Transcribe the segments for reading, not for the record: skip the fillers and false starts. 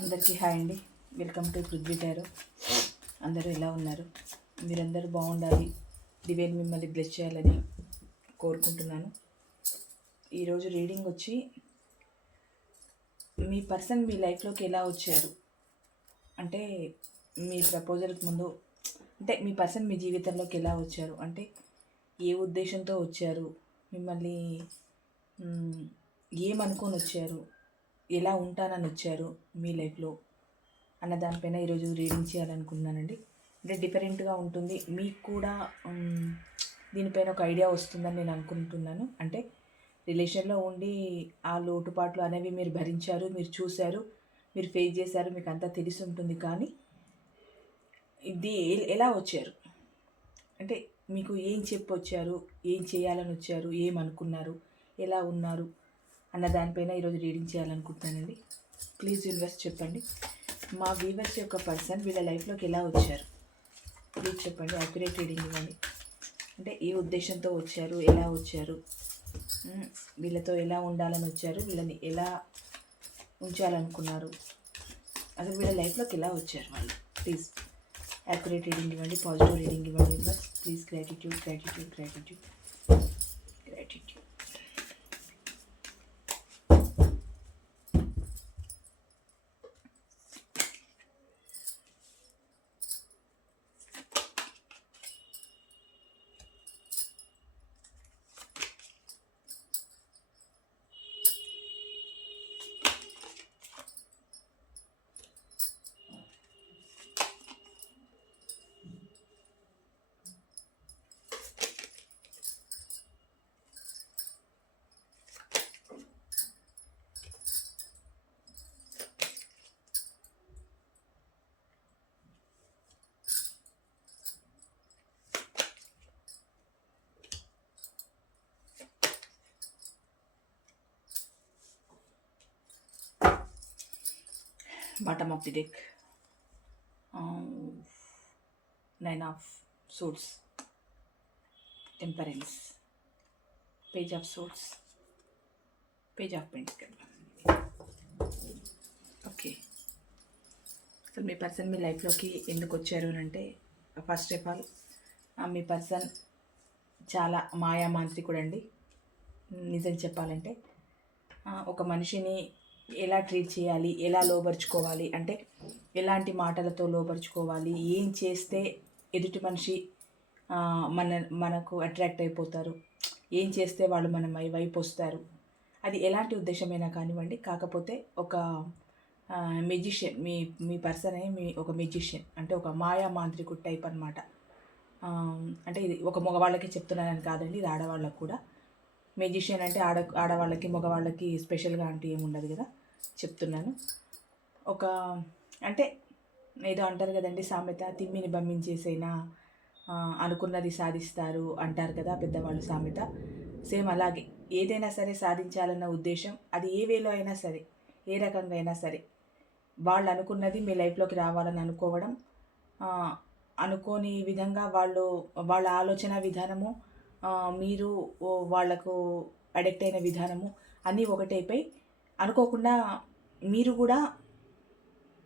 అందరికీ హాయ్ అండి. Welcome to Prithvi tarot. అందరూ ఎలా ఉన్నారు? మీరందరూ బాగుండాలి, డివైన్ మిమ్మల్ని బ్లెస్ చేయాలని కోరుకుంటున్నాను. ఈరోజు రీడింగ్ వచ్చి మీ పర్సన్ మీ లైఫ్లోకి ఎలా వచ్చారు అంటే, మీ ప్రపోజల్కి ముందు అంటే మీ పర్సన్ మీ జీవితంలోకి ఎలా వచ్చారు అంటే, ఏ ఉద్దేశంతో వచ్చారు, మిమ్మల్ని ఏమనుకొని వచ్చారు, ఎలా ఉంటానని వచ్చారు మీ లైఫ్లో అన్న దానిపైన ఈరోజు రీడింగ్ చేయాలనుకుంటున్నానండి. అంటే డిఫరెంట్గా ఉంటుంది, మీకు కూడా దీనిపైన ఒక ఐడియా వస్తుందని నేను అనుకుంటున్నాను. అంటే రిలేషన్లో ఉండి ఆ లోటుపాట్లు అనేవి మీరు భరించారు, మీరు చూశారు, మీరు ఫేస్ చేశారు, మీకు అంతా తెలిసి ఉంటుంది. కానీ ఇది ఎలా వచ్చారు అంటే, మీకు ఏం చెప్పి వచ్చారు, ఏం చేయాలని వచ్చారు, ఏమనుకున్నారు, ఎలా ఉన్నారు అన్న దానిపైన ఈరోజు రీడింగ్ చేయాలనుకుంటున్నానండి. ప్లీజ్ యూనివర్స్ చెప్పండి, మా వీవర్స్ యొక్క పర్సన్ వీళ్ళ లైఫ్లోకి ఎలా వచ్చారు ప్లీజ్ చెప్పండి. యాక్యురేట్ రీడింగ్ ఇవ్వండి. అంటే ఏ ఉద్దేశంతో వచ్చారు, ఎలా వచ్చారు, వీళ్ళతో ఎలా ఉండాలని వచ్చారు, వీళ్ళని ఎలా ఉంచాలనుకున్నారు, అసలు వీళ్ళ లైఫ్లోకి ఎలా వచ్చారు వాళ్ళు. ప్లీజ్ యాక్యురేట్ రీడింగ్ ఇవ్వండి, పాజిటివ్ రీడింగ్ ఇవ్వండి universe. Please gratitude gratitude gratitude gratitude. Bottom of the deck, 9 of swords, temperance, page of swords, page of pentacles. Okay, అసలు మీ పర్సన్ మీ లైఫ్లోకి ఎందుకు వచ్చారు అని అంటే, first of all me person చాలా మాయా మాంత్రికుడు అండి. నిజం చెప్పాలంటే ఒక మనిషిని ఎలా ట్రీట్ చేయాలి, ఎలా లోబరుచుకోవాలి, అంటే ఎలాంటి మాటలతో లోబరుచుకోవాలి, ఏం చేస్తే ఎదుటి మనిషి మనకు అట్రాక్ట్ అయిపోతారు, ఏం చేస్తే వాళ్ళు మన వైపు వస్తారు, అది ఎలాంటి ఉద్దేశమైనా కానివ్వండి. కాకపోతే ఒక మెజిషియన్, మీ పర్సనే ఒక మెజిషియన్, అంటే ఒక మాయా మాంత్రికుడు టైప్ అనమాట. అంటే ఇది ఒక మగవాళ్ళకి చెప్తున్నానని కాదండి, ఇది ఆడవాళ్ళకు కూడా. మెజిషియన్ అంటే ఆడవాళ్ళకి మగవాళ్ళకి స్పెషల్గా అంటే ఏముండదు కదా, చెప్తున్నాను. ఒక అంటే ఏదో అంటారు కదండి సామెత, తిమ్మిని బమ్మించేసైనా అనుకున్నది సాధిస్తారు అంటారు కదా పెద్దవాళ్ళు సామెత. సేమ్ అలాగే ఏదైనా సరే సాధించాలన్న ఉద్దేశం, అది ఏ వేలో అయినా సరే, ఏ రకంగా అయినా సరే, వాళ్ళు అనుకున్నది మీ లైఫ్లోకి రావాలని అనుకోవడం, అనుకోని విధంగా వాళ్ళ ఆలోచన విధానము, మీరు వాళ్లకు అడిక్ట్ అయిన విధానము అన్నీ ఒకటైపోయి అనుకోకుండా మీరు కూడా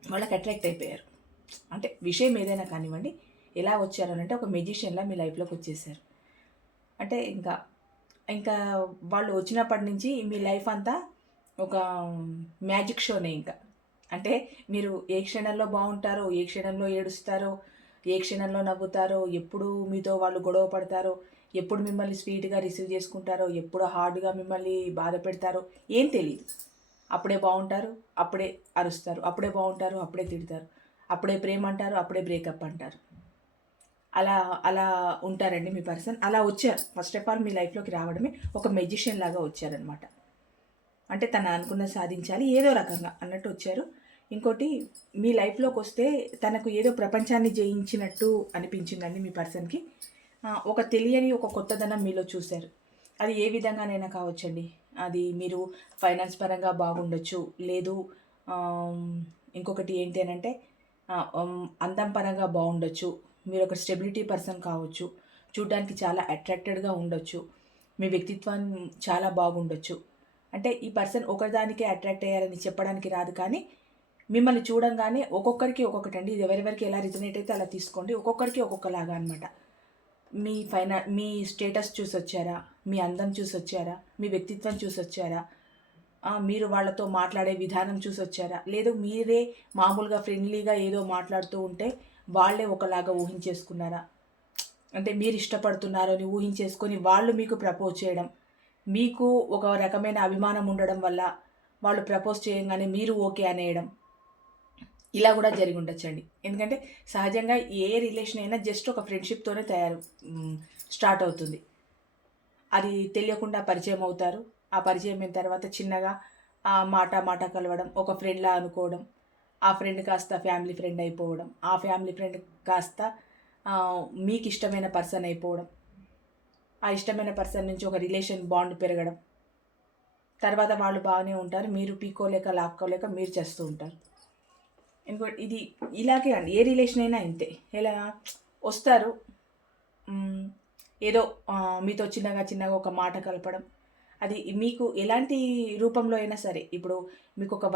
వాళ్ళకి అట్రాక్ట్ అయిపోయారు. అంటే విషయం ఏదైనా కానివ్వండి, ఎలా వచ్చారు అంటే ఒక మెజిషియన్లా మీ లైఫ్లోకి వచ్చేసారు. అంటే ఇంకా వాళ్ళు వచ్చినప్పటి నుంచి మీ లైఫ్ అంతా ఒక మ్యాజిక్ షోనే. ఇంకా అంటే మీరు ఏ క్షణంలో బాగుంటారో, ఏ క్షణంలో ఏడుస్తారో, ఏ క్షణంలో నవ్వుతారో, ఎప్పుడు మీతో వాళ్ళు గొడవ పడతారో, ఎప్పుడు మిమ్మల్ని స్వీట్గా రిసీవ్ చేసుకుంటారో, ఎప్పుడు హార్డ్గా మిమ్మల్ని బాధ పెడతారో ఏం తెలియదు. అప్పుడే బాగుంటారు, అప్పుడే అరుస్తారు, అప్పుడే బాగుంటారు, అప్పుడే తిడతారు, అప్పుడే ప్రేమ అంటారు, అప్పుడే బ్రేకప్ అంటారు. అలా అలా ఉంటారండి మీ పర్సన్. అలా వచ్చారు. ఫస్ట్ ఆఫ్ ఆల్ మీ లైఫ్లోకి రావడమే ఒక మెజిషియన్ లాగా వచ్చారనమాట. అంటే తను అనుకున్న సాధించాలి ఏదో రకంగా అన్నట్టు వచ్చారు. ఇంకోటి, మీ లైఫ్లోకి వస్తే తనకు ఏదో ప్రపంచాన్ని జయించినట్టు అనిపించిందండి మీ పర్సన్కి. ఒక తెలియని ఒక కొత్తదనం మీలో చూశారు. అది ఏ విధంగానైనా కావచ్చండి. అది మీరు ఫైనాన్స్ పరంగా బాగుండొచ్చు, లేదు ఇంకొకటి ఏంటి అని అంటే అందం పరంగా బాగుండొచ్చు, మీరు ఒక స్టెబిలిటీ పర్సన్ కావచ్చు, చూడడానికి చాలా అట్రాక్టెడ్గా ఉండొచ్చు, మీ వ్యక్తిత్వం చాలా బాగుండొచ్చు. అంటే ఈ పర్సన్ ఒకదానికే అట్రాక్ట్ అయ్యారని చెప్పడానికి రాదు, కానీ మిమ్మల్ని చూడంగానే ఒక్కొక్కరికి ఒక్కొక్కటండి, ఇది ఎవరెవరికి ఎలా రిజనేట్ అయితే అలా తీసుకోండి. ఒక్కొక్కరికి ఒక్కొక్కలాగా అనమాట. మీ స్టేటస్ చూసొచ్చారా, మీ అందం చూసొచ్చారా, మీ వ్యక్తిత్వం చూసొచ్చారా, మీరు వాళ్ళతో మాట్లాడే విధానం చూసొచ్చారా, లేదు మీరే మామూలుగా ఫ్రెండ్లీగా ఏదో మాట్లాడుతూ ఉంటే వాళ్ళే ఒకలాగా ఊహించేసుకున్నారా, అంటే మీరు ఇష్టపడుతున్నారో అని ఊహించేసుకొని వాళ్ళు మీకు ప్రపోజ్ చేయడం, మీకు ఒక రకమైన అభిమానం ఉండడం వల్ల వాళ్ళు ప్రపోజ్ చేయగానే మీరు ఓకే అనేయడం, ఇలా కూడా జరిగి ఉండొచ్చండి. ఎందుకంటే సహజంగా ఏ రిలేషన్ అయినా జస్ట్ ఒక ఫ్రెండ్షిప్తోనే స్టార్ట్ అవుతుంది. అది తెలియకుండా పరిచయం అవుతారు. ఆ పరిచయం అయిన తర్వాత చిన్నగా మాట కలవడం, ఒక ఫ్రెండ్లా అనుకోవడం, ఆ ఫ్రెండ్ కాస్త ఫ్యామిలీ ఫ్రెండ్ అయిపోవడం, ఆ ఫ్యామిలీ ఫ్రెండ్ కాస్త మీకు ఇష్టమైన పర్సన్ అయిపోవడం, ఆ ఇష్టమైన పర్సన్ నుంచి ఒక రిలేషన్ బాండ్ పెరగడం, తర్వాత వాళ్ళు బాగానే ఉంటారు, మీరు పీకోలేక లాక్కోలేక మీరు చేస్తూ ఉంటారు. ఇంకోటి ఇది ఇలాగే అండి, ఏ రిలేషన్ అయినా ఇంతే. ఎలా వస్తారు, ఏదో మీతో చిన్నగా ఒక మాట కలపడం, అది మీకు ఎలాంటి రూపంలో అయినా సరే. ఇప్పుడు మీకు ఒక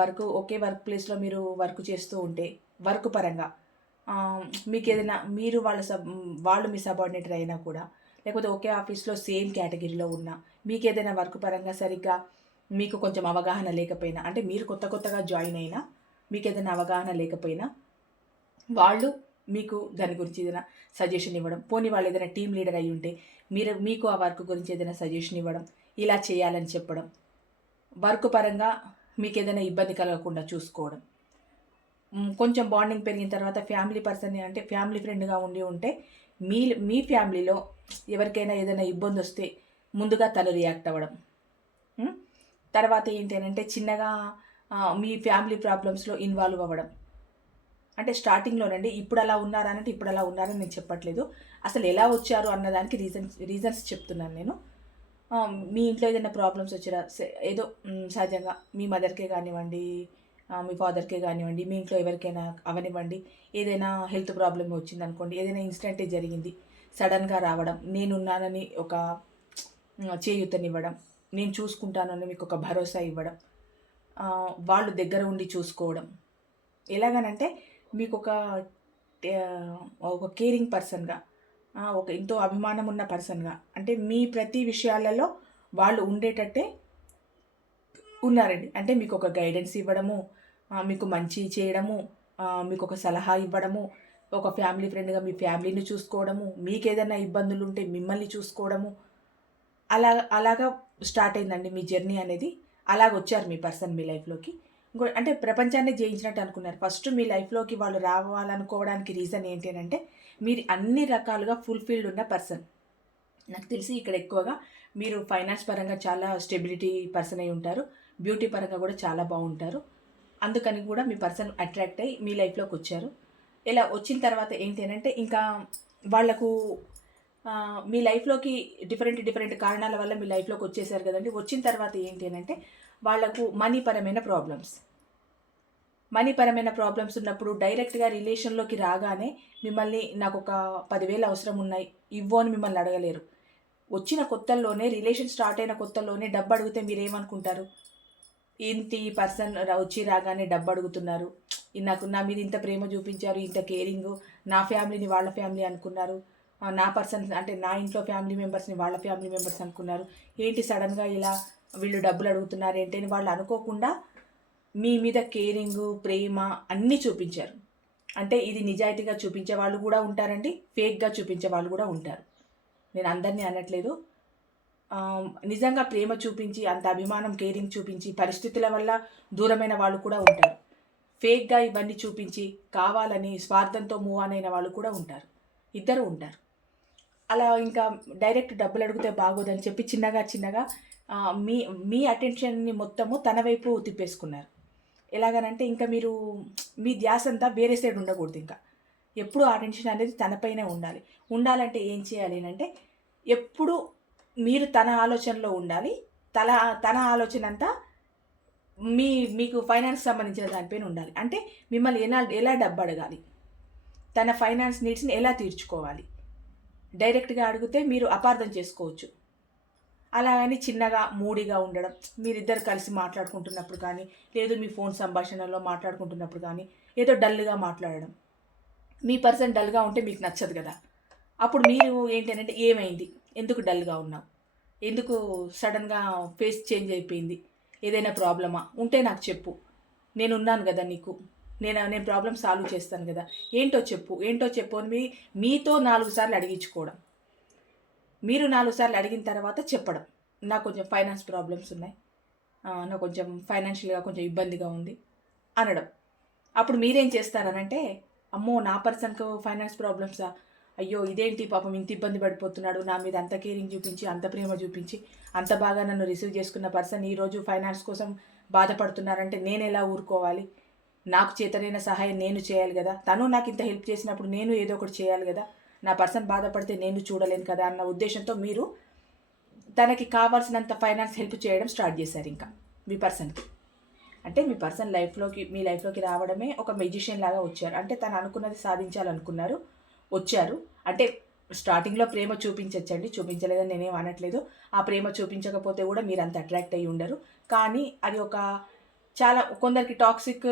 ఒకే వర్క్ ప్లేస్లో మీరు వర్క్ చేస్తూ ఉంటే వర్క్ పరంగా మీకు ఏదైనా మీరు వాళ్ళు మీ సబార్డినేటర్ అయినా కూడా, లేకపోతే ఒకే ఆఫీస్లో సేమ్ కేటగిరీలో ఉన్నా, మీకు ఏదైనా వర్క్ పరంగా సరిగ్గా మీకు కొంచెం అవగాహన లేకపోయినా, అంటే మీరు కొత్తగా జాయిన్ అయినా మీకు ఏదైనా అవగాహన లేకపోయినా వాళ్ళు మీకు దాని గురించి ఏదైనా సజెషన్ ఇవ్వడం, పోనీ వాళ్ళు ఏదైనా టీం లీడర్ అయి ఉంటే మీకు ఆ వర్క్ గురించి ఏదైనా సజెషన్ ఇవ్వడం, ఇలా చేయాలని చెప్పడం, వర్క్ పరంగా మీకు ఏదైనా ఇబ్బంది కలగకుండా చూసుకోవడం. కొంచెం బాండింగ్ పెరిగిన తర్వాత ఫ్యామిలీ పర్సన్, అంటే ఫ్యామిలీ ఫ్రెండ్గా ఉంటే మీ ఫ్యామిలీలో ఎవరికైనా ఏదైనా ఇబ్బంది వస్తే ముందుగా తను రియాక్ట్ అవ్వడం. తర్వాత ఏంటి అని అంటే చిన్నగా మీ ఫ్యామిలీ ప్రాబ్లమ్స్లో ఇన్వాల్వ్ అవ్వడం. అంటే స్టార్టింగ్లోనండి, ఇప్పుడు అలా ఉన్నారా అంటే ఇప్పుడు అలా ఉన్నారని నేను చెప్పట్లేదు, అసలు ఎలా వచ్చారు అన్నదానికి రీజన్స్ చెప్తున్నాను నేను. మీ ఇంట్లో ఏదైనా ప్రాబ్లమ్స్ వచ్చినా, ఏదో సహజంగా మీ మదర్కే కానివ్వండి, మీ ఫాదర్కే కానివ్వండి, మీ ఇంట్లో ఎవరికైనా అవనివ్వండి, ఏదైనా హెల్త్ ప్రాబ్లమ్ వచ్చిందనుకోండి, ఏదైనా ఇన్సిడెంటే జరిగింది, సడన్గా రావడం, నేనున్నానని ఒక చేయూతనివ్వడం, నేను చూసుకుంటానని మీకు ఒక భరోసా ఇవ్వడం, వాళ్ళు దగ్గర ఉండి చూసుకోవడం. ఎలాగనంటే మీకు ఒక కేరింగ్ పర్సన్గా, ఒక ఎంతో అభిమానం ఉన్న పర్సన్గా, అంటే మీ ప్రతి విషయాలలో వాళ్ళు ఉండేటట్టే ఉన్నారండి. అంటే మీకు ఒక గైడెన్స్ ఇవ్వడము, మీకు మంచి చేయడము, మీకు ఒక సలహా ఇవ్వడము, ఒక ఫ్యామిలీ ఫ్రెండ్గా మీ ఫ్యామిలీని చూసుకోవడము, మీకు ఏదైనా ఇబ్బందులు ఉంటే మిమ్మల్ని చూసుకోవడము, అలాగా స్టార్ట్ అయిందండి మీ జర్నీ అనేది. అలాగ వచ్చారు మీ పర్సన్ మీ లైఫ్లోకి. అంటే ప్రపంచాన్ని జయించినట్టు అనుకున్నారు. ఫస్ట్ మీ లైఫ్లోకి వాళ్ళు రావాలనుకోవడానికి రీజన్ ఏంటి అంటే మీరు అన్ని రకాలుగా ఫుల్ఫిల్డ్ ఉన్న పర్సన్. నాకు తెలిసి ఇక్కడ ఎక్కువగా మీరు ఫైనాన్స్ పరంగా చాలా స్టెబిలిటీ పర్సన్ అయి ఉంటారు, బ్యూటీ పరంగా కూడా చాలా బాగుంటారు. అందుకని కూడా మీ పర్సన్ అట్రాక్ట్ అయ్యి మీ లైఫ్లోకి వచ్చారు. ఇలా వచ్చిన తర్వాత ఏంటి అంటే ఇంకా వాళ్లకు మీ లైఫ్లోకి డిఫరెంట్ కారణాల వల్ల మీ లైఫ్లోకి వచ్చేసారు కదండి. వచ్చిన తర్వాత ఏంటి అంటే వాళ్లకు మనీ పరమైన ప్రాబ్లమ్స్ ఉన్నప్పుడు డైరెక్ట్గా రిలేషన్లోకి రాగానే మిమ్మల్ని నాకు ఒక 10,000 అవసరం ఉన్నాయి ఇవ్వు అని మిమ్మల్ని అడగలేరు. వచ్చిన కొత్తల్లోనే, రిలేషన్ స్టార్ట్ అయిన కొత్తల్లోనే డబ్బు అడిగితే మీరేమనుకుంటారు? ఇంత ఈ పర్సన్ వచ్చి రాగానే డబ్బు అడుగుతున్నారు, నాకు నా మీద ఇంత ప్రేమ చూపించారు, ఇంత కేరింగ్, నా ఫ్యామిలీని వాళ్ళ ఫ్యామిలీ అనుకున్నారు, నా పర్సన్ అంటే నా ఇంట్లో ఫ్యామిలీ మెంబర్స్ని వాళ్ళ ఫ్యామిలీ మెంబర్స్ అనుకున్నారు, ఏంటి సడన్గా ఇలా వీళ్ళు డబ్బులు అడుగుతున్నారు ఏంటి అని వాళ్ళు అనుకోకుండా మీ మీద కేరింగ్, ప్రేమ అన్నీ చూపించారు. అంటే ఇది నిజాయితీగా చూపించే వాళ్ళు కూడా ఉంటారండి, ఫేక్గా చూపించే వాళ్ళు కూడా ఉంటారు. నేను అందరినీ అనట్లేదు. నిజంగా ప్రేమ చూపించి, అంత అభిమానం, కేరింగ్ చూపించి పరిస్థితుల వల్ల దూరమైన వాళ్ళు కూడా ఉంటారు. ఫేక్గా ఇవన్నీ చూపించి కావాలని స్వార్థంతో మూవ్ ఆన్ అయిన వాళ్ళు కూడా ఉంటారు. ఇద్దరు ఉంటారు. అలా ఇంకా డైరెక్ట్ డబ్బులు అడిగితే బాగోదని చెప్పి చిన్నగా మీ అటెన్షన్ని మొత్తము తన వైపు తిప్పేసుకున్నారు. ఎలాగనంటే ఇంకా మీరు మీ ధ్యాస అంతా వేరే సైడ్ ఉండకూడదు. ఇంకా ఎప్పుడు అటెన్షన్ అనేది తనపైనే ఉండాలంటే ఏం చేయాలి అంటే ఎప్పుడు మీరు తన ఆలోచనలో ఉండాలి. తన ఆలోచన అంతా మీకు ఫైనాన్స్ సంబంధించిన దానిపైన ఉండాలి. అంటే మిమ్మల్ని ఎలా డబ్బు అడగాలి, తన ఫైనాన్స్ నీడ్స్ని ఎలా తీర్చుకోవాలి, డైరెక్ట్గా అడిగితే మీరు అపార్థం చేసుకోవచ్చు. అలా అని చిన్నగా మూడీగా ఉండడం, మీరిద్దరు కలిసి మాట్లాడుకుంటున్నప్పుడు కానీ, లేదు మీ ఫోన్ సంభాషణలో మాట్లాడుకుంటున్నప్పుడు కానీ ఏదో డల్గా మాట్లాడడం. మీ పర్సన్ డల్గా ఉంటే మీకు నచ్చదు కదా. అప్పుడు మీరు ఏంటంటే ఏమైంది, ఎందుకు డల్గా ఉన్నావు, ఎందుకు సడన్గా ఫేస్ చేంజ్ అయిపోయింది, ఏదైనా ప్రాబ్లమా ఉంటే నాకు చెప్పు, నేనున్నాను కదా నీకు, నేను ప్రాబ్లమ్ సాల్వ్ చేస్తాను కదా, ఏంటో చెప్పు అని మీతో 4 సార్లు అడిగించుకోవడం. మీరు 4 సార్లు అడిగిన తర్వాత చెప్పడం, నాకు కొంచెం ఫైనాన్స్ ప్రాబ్లమ్స్ ఉన్నాయి, నాకు కొంచెం ఫైనాన్షియల్గా కొంచెం ఇబ్బందిగా ఉంది అనడం. అప్పుడు మీరేం చేస్తారనంటే, అమ్మో నా పర్సన్కు ఫైనాన్స్ ప్రాబ్లమ్సా, అయ్యో ఇదేంటి పాపం ఇంత ఇబ్బంది పడిపోతున్నాడు, నా మీద అంత కేరింగ్ చూపించి అంత ప్రేమ చూపించి అంత బాగా నన్ను రిసీవ్ చేసుకున్న పర్సన్ ఈరోజు ఫైనాన్స్ కోసం బాధపడుతున్నారంటే నేను ఎలా ఊరుకోవాలి, నాకు చేతనైన సహాయం నేను చేయాలి కదా, తను నాకు ఇంత హెల్ప్ చేసినప్పుడు నేను ఏదో ఒకటి చేయాలి కదా, నా పర్సన్ బాధపడితే నేను చూడలేను కదా అన్న ఉద్దేశంతో మీరు తనకి కావాల్సినంత ఫైనాన్స్ హెల్ప్ చేయడం స్టార్ట్ చేశారు. ఇంకా మీ పర్సన్కి అంటే మీ పర్సన్ మీ లైఫ్లోకి రావడమే ఒక మెజిషియన్ లాగా వచ్చారు. అంటే తను అనుకున్నది సాధించాలనుకున్నారు, వచ్చారు. అంటే స్టార్టింగ్లో ప్రేమ చూపించచ్చండి, చూపించలేదని నేనేం అనట్లేదు. ఆ ప్రేమ చూపించకపోతే కూడా మీరు అంత అట్రాక్ట్ అయ్యి ఉండరు. కానీ అది ఒక చాలా కొందరికి టాక్సిక్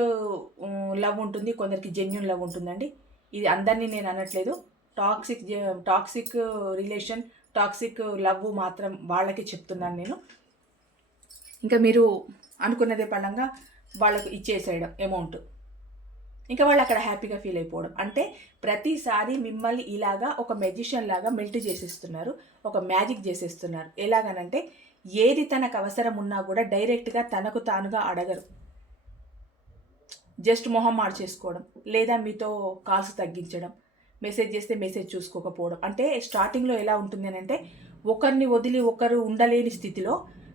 లవ్ ఉంటుంది, కొందరికి జెన్యూన్ లవ్ ఉంటుందండి. ఇది అందరినీ నేను అనట్లేదు. టాక్సిక్ రిలేషన్, టాక్సిక్ లవ్ మాత్రం వాళ్ళకి చెప్తున్నాను నేను. ఇంకా మీరు అనుకున్నదే పడంగా వాళ్ళకు ఇచ్చేసేయడం అమౌంట్, ఇంకా వాళ్ళు అక్కడ హ్యాపీగా ఫీల్ అయిపోవడం. అంటే ప్రతిసారి మిమ్మల్ని ఇలాగా ఒక మెజిషియన్ లాగా మెల్ట్ చేసేస్తున్నారు, ఒక మ్యాజిక్ చేసేస్తున్నారు. ఎలాగనంటే ఏది తనకు అవసరం ఉన్నా కూడా డైరెక్ట్గా తనకు తానుగా అడగరు, జస్ట్ మొహం మార్చేసుకోవడం, లేదా మీతో కాల్స్ తగ్గించడం, మెసేజ్ చేస్తే మెసేజ్ చూసుకోకపోవడం. అంటే స్టార్టింగ్లో ఎలా ఉంటుంది అని అంటే, ఒకరిని వదిలి ఒకరు ఉండలేని స్థితిలో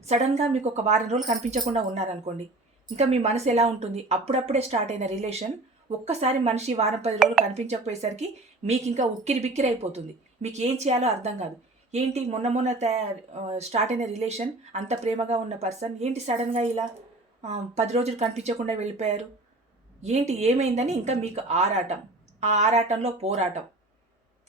సడన్గా మీకు ఒక వారం రోజులు కనిపించకుండా ఉన్నారనుకోండి, ఇంకా మీ మనసు ఎలా ఉంటుంది. అప్పుడప్పుడే స్టార్ట్ అయిన రిలేషన్ ఒక్కసారి మనిషి వారం 10 రోజులు కనిపించకపోయేసరికి మీకు ఇంకా ఉక్కిరి బిక్కిరి అయిపోతుంది, మీకు ఏం చేయాలో అర్థం కాదు. ఏంటి మొన్న స్టార్ట్ అయిన రిలేషన్, అంత ప్రేమగా ఉన్న పర్సన్ ఏంటి సడన్గా ఇలా 10 రోజులు కనిపించకుండా వెళ్ళిపోయారు, ఏంటి ఏమైందని ఇంకా మీకు ఆరాటం, ఆ ఆరాటంలో పోరాటం.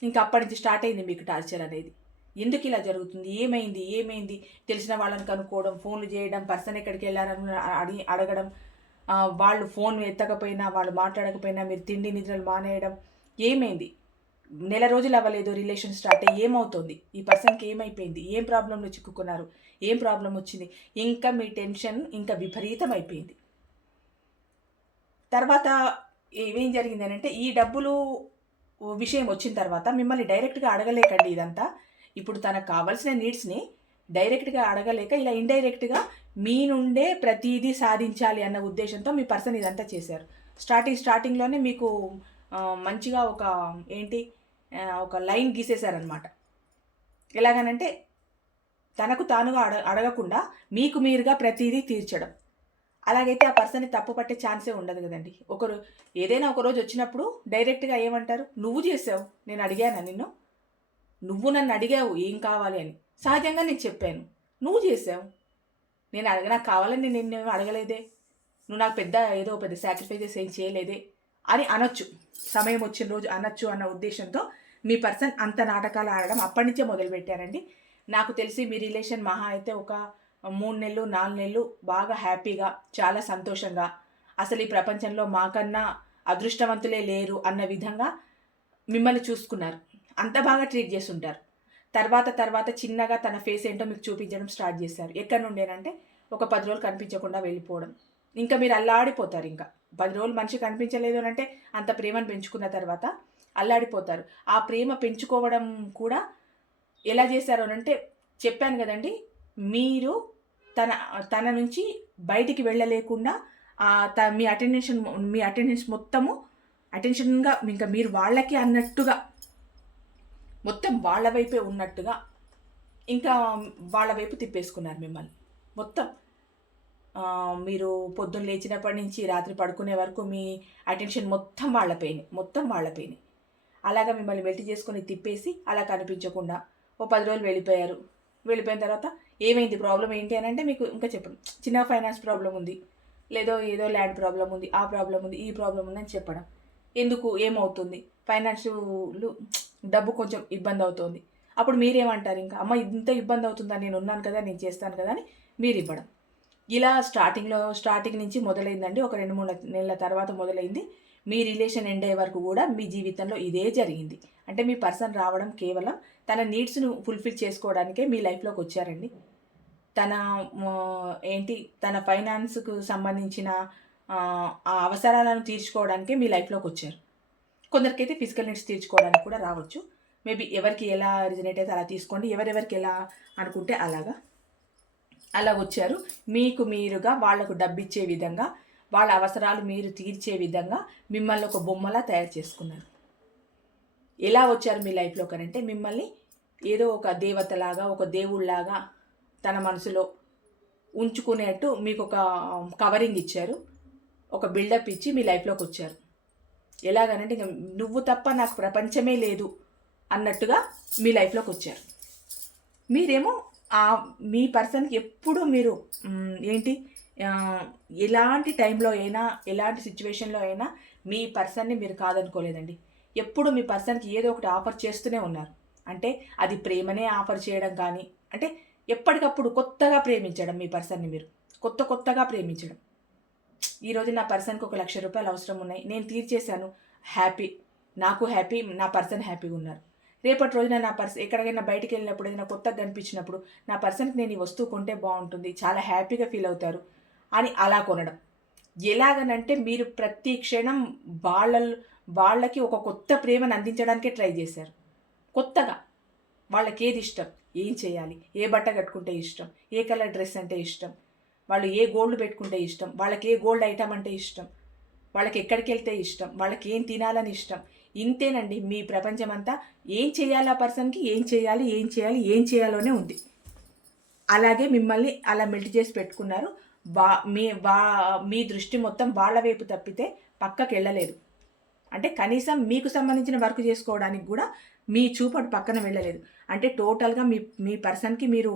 ఇంకా అప్పటి నుంచి స్టార్ట్ అయింది మీకు టార్చర్ అనేది. ఎందుకు ఇలా జరుగుతుంది, ఏమైంది తెలిసిన వాళ్ళని కనుక్కోవడం, ఫోన్లు చేయడం, పర్సన్ ఎక్కడికి వెళ్ళారని అడగడం, వాళ్ళు ఫోన్ ఎత్తకపోయినా, వాళ్ళు మాట్లాడకపోయినా మీరు తిండి నిద్రలు మానేయడం. ఏమైంది, నెల రోజులు అవ్వలేదు రిలేషన్ స్టార్ట్ అయ్యి, ఏమవుతుంది, ఈ పర్సన్కి ఏమైపోయింది, ఏం ప్రాబ్లంలో చిక్కుకున్నారు, ఏం ప్రాబ్లం వచ్చింది, ఇంకా మీ టెన్షన్ ఇంకా విపరీతం అయిపోయింది. తర్వాత ఏం జరిగింది అని అంటే, ఈ డబ్బులు విషయం వచ్చిన తర్వాత మిమ్మల్ని డైరెక్ట్గా అడగలేకండి ఇదంతా. ఇప్పుడు తనకు కావాల్సిన నీడ్స్ని డైరెక్ట్గా అడగలేక ఇలా ఇండైరెక్ట్గా మీ నుండే ప్రతిదీ సాధించాలి అన్న ఉద్దేశంతో మీ పర్సన్ ఇదంతా చేశారు. స్టార్టింగ్లోనే మీకు మంచిగా ఒక లైన్ గీసేశారనమాట. ఎలాగనంటే తనకు తానుగా అడగకుండా మీకు మీరుగా ప్రతిదీ తీర్చడం. అలాగైతే ఆ పర్సన్ని తప్పు పట్టే ఛాన్సే ఉండదు కదండి. ఏదైనా ఒక రోజు వచ్చినప్పుడు డైరెక్ట్గా ఏమంటారు, నువ్వు చేసావు, నేను అడిగానా నిన్ను, నువ్వు నన్ను అడిగావు ఏం కావాలి అని, సహజంగా నేను చెప్పాను, నువ్వు చేసావు, నాకు కావాలని నిన్ను అడగలేదే, నువ్వు నాకు ఏదో పెద్ద సాక్రిఫైజెస్ ఏం చేయలేదే అని అనొచ్చు, సమయం వచ్చిన రోజు అనొచ్చు అన్న ఉద్దేశంతో మీ పర్సన్ అంత నాటకాలు ఆడడం అప్పటి నుంచే మొదలుపెట్టారండి. నాకు తెలిసి మీ రిలేషన్ మహా అయితే ఒక 3 నెలలు 4 నెలలు బాగా హ్యాపీగా, చాలా సంతోషంగా, అసలు ఈ ప్రపంచంలో మాకన్నా అదృష్టవంతులే లేరు అన్న విధంగా మిమ్మల్ని చూసుకున్నారు, అంత బాగా ట్రీట్ చేస్తుంటారు. తర్వాత చిన్నగా తన ఫేస్ ఏంటో మీకు చూపించడం స్టార్ట్ చేశారు. ఎక్కడి నుండేనంటే ఒక 10 రోజులు కనిపించకుండా వెళ్ళిపోవడం. ఇంకా మీరు అల్లాడిపోతారు. ఇంకా 10 రోజులు మనిషి కనిపించలేదు అని అంటే అంత ప్రేమను పెంచుకున్న తర్వాత అల్లాడిపోతారు. ఆ ప్రేమ పెంచుకోవడం కూడా ఎలా చేశారు అని అంటే, చెప్పాను కదండి, మీరు తన నుంచి బయటికి వెళ్ళలేకుండా మీ అటెన్షన్ మొత్తము అటెన్షన్గా ఇంకా మీరు వాళ్ళకి అన్నట్టుగా మొత్తం వాళ్ళ వైపే ఉన్నట్టుగా ఇంకా వాళ్ళ వైపు తిప్పేసుకున్నారు మిమ్మల్ని మొత్తం. మీరు పొద్దున్న లేచినప్పటి నుంచి రాత్రి పడుకునే వరకు మీ అటెన్షన్ మొత్తం వాళ్ళపైనే అలాగా మిమ్మల్ని వెల్ట్ చేసుకొని తిప్పేసి అలా కనిపించకుండా ఓ 10 రోజులు వెళ్ళిపోయిన తర్వాత ఏమైంది, ప్రాబ్లం ఏంటి అని అంటే మీకు ఇంకా చెప్పడం, చిన్న ఫైనాన్స్ ప్రాబ్లం ఉంది, ఏదో ల్యాండ్ ప్రాబ్లం ఉంది, ఆ ప్రాబ్లం ఉంది, ఈ ప్రాబ్లం ఉంది అని చెప్పడం. ఎందుకు, ఏమవుతుంది, ఫైనాన్షియల్ డబ్బు కొంచెం ఇబ్బంది అవుతుంది, అప్పుడు మీరేమంటారు? ఇంకా అమ్మ ఇంత ఇబ్బంది అవుతుందా, నేను ఉన్నాను కదా, నేను చేస్తాను కదా అని మీరు ఇవ్వడం. ఇలా స్టార్టింగ్ నుంచి మొదలైందండి. ఒక 2, 3 నెలల తర్వాత మొదలైంది. మీ రిలేషన్ ఎండ్ అయ్యే వరకు కూడా మీ జీవితంలో ఇదే జరిగింది. అంటే మీ పర్సన్ రావడం కేవలం తన నీడ్స్‌ను ఫుల్‌ఫిల్ చేసుకోవడానికే మీ లైఫ్‌లోకి వచ్చారండి. తన తన ఫైనాన్స్‌కు సంబంధించిన ఆ అవసరాలను తీర్చుకోవడానికే మీ లైఫ్‌లోకి వచ్చారు. కొందరికైతే ఫిజికల్ నీడ్స్ తీర్చుకోవడానికి కూడా రావచ్చు. మేబీ ఎవరికి ఎలా రిజనేట్ అయితే అలా తీసుకోండి. ఎవరెవరికి ఎలా అనుకుంటే అలాగా. అలా వచ్చారు. మీకు మీరుగా వాళ్లకు డబ్బిచ్చే విధంగా, వాళ్ళ అవసరాలు మీరు తీర్చే విధంగా మిమ్మల్ని ఒక బొమ్మలా తయారు చేసుకున్నారు. ఎలా వచ్చారు మీ లైఫ్‌లోకనంటే మిమ్మల్ని ఏదో ఒక దేవతలాగా, ఒక దేవుడిలాగా తన మనసులో ఉంచుకునేట్టు మీకొక కవరింగ్ ఇచ్చారు. ఒక బిల్డప్ ఇచ్చి మీ లైఫ్‌లోకి వచ్చారు. ఎలాగనంటే ఇంక నువ్వు తప్ప నాకు ప్రపంచమే లేదు అన్నట్టుగా మీ లైఫ్‌లోకి వచ్చారు. మీరేమో మీ పర్సన్‌కి ఎప్పుడు మీరు ఎలాంటి టైంలో అయినా, ఎలాంటి సిచ్యువేషన్‌లో అయినా మీ పర్సన్‌ని మీరు కాదనుకోలేదండి. ఎప్పుడు మీ పర్సన్‌కి ఏదో ఒకటి ఆఫర్ చేస్తూనే ఉన్నారు. అంటే అది ప్రేమనే ఆఫర్ చేయడం కానీ, అంటే ఎప్పటికప్పుడు కొత్తగా ప్రేమించడం మీ పర్సన్‌ని మీరు. కొత్తగా ప్రేమించడం. ఈరోజు నా పర్సన్‌కి ఒక ₹1,00,000 అవసరం ఉన్నాయి. నేను తీర్చేశాను. హ్యాపీ. నాకు హ్యాపీ. నా పర్సన్ హ్యాపీగా ఉన్నారు. రేపటి రోజున నా ఎక్కడికైనా బయటికి వెళ్ళినప్పుడు ఏదైనా కొత్తగా కనిపించినప్పుడు నా పర్సన్‌కి నేను ఈ వస్తువు కొంటే బాగుంటుంది, చాలా హ్యాపీగా ఫీల్ అవుతారు అని అలా కొనడం. ఎలాగనంటే మీరు ప్రతి క్షణం వాళ్ళకి ఒక కొత్త ప్రేమను అందించడానికే ట్రై చేశారు. కొత్తగా వాళ్ళకి ఏది ఇష్టం, ఏం చేయాలి, ఏ బట్ట కట్టుకుంటే ఇష్టం, ఏ కలర్ డ్రెస్ అంటే ఇష్టం, వాళ్ళు ఏ గోల్డ్ పెట్టుకుంటే ఇష్టం, వాళ్ళకి ఏ గోల్డ్ ఐటమ్ అంటే ఇష్టం, వాళ్ళకి ఎక్కడికి వెళ్తే ఇష్టం, వాళ్ళకి ఏం తినాలని ఇష్టం. ఇంతేనండి మీ ప్రపంచం అంతా. ఏం చేయాలి ఆ పర్సన్కి, ఏం చేయాలోనే ఉంది. అలాగే మిమ్మల్ని అలా మెల్ట్ చేసి పెట్టుకున్నారు. మీ దృష్టి మొత్తం వాళ్ళ వైపు తప్పితే పక్కకి వెళ్ళలేదు. అంటే కనీసం మీకు సంబంధించిన వర్క్ చేసుకోవడానికి కూడా మీ చూపడు పక్కన వెళ్ళలేదు. అంటే టోటల్గా మీ పర్సన్కి మీరు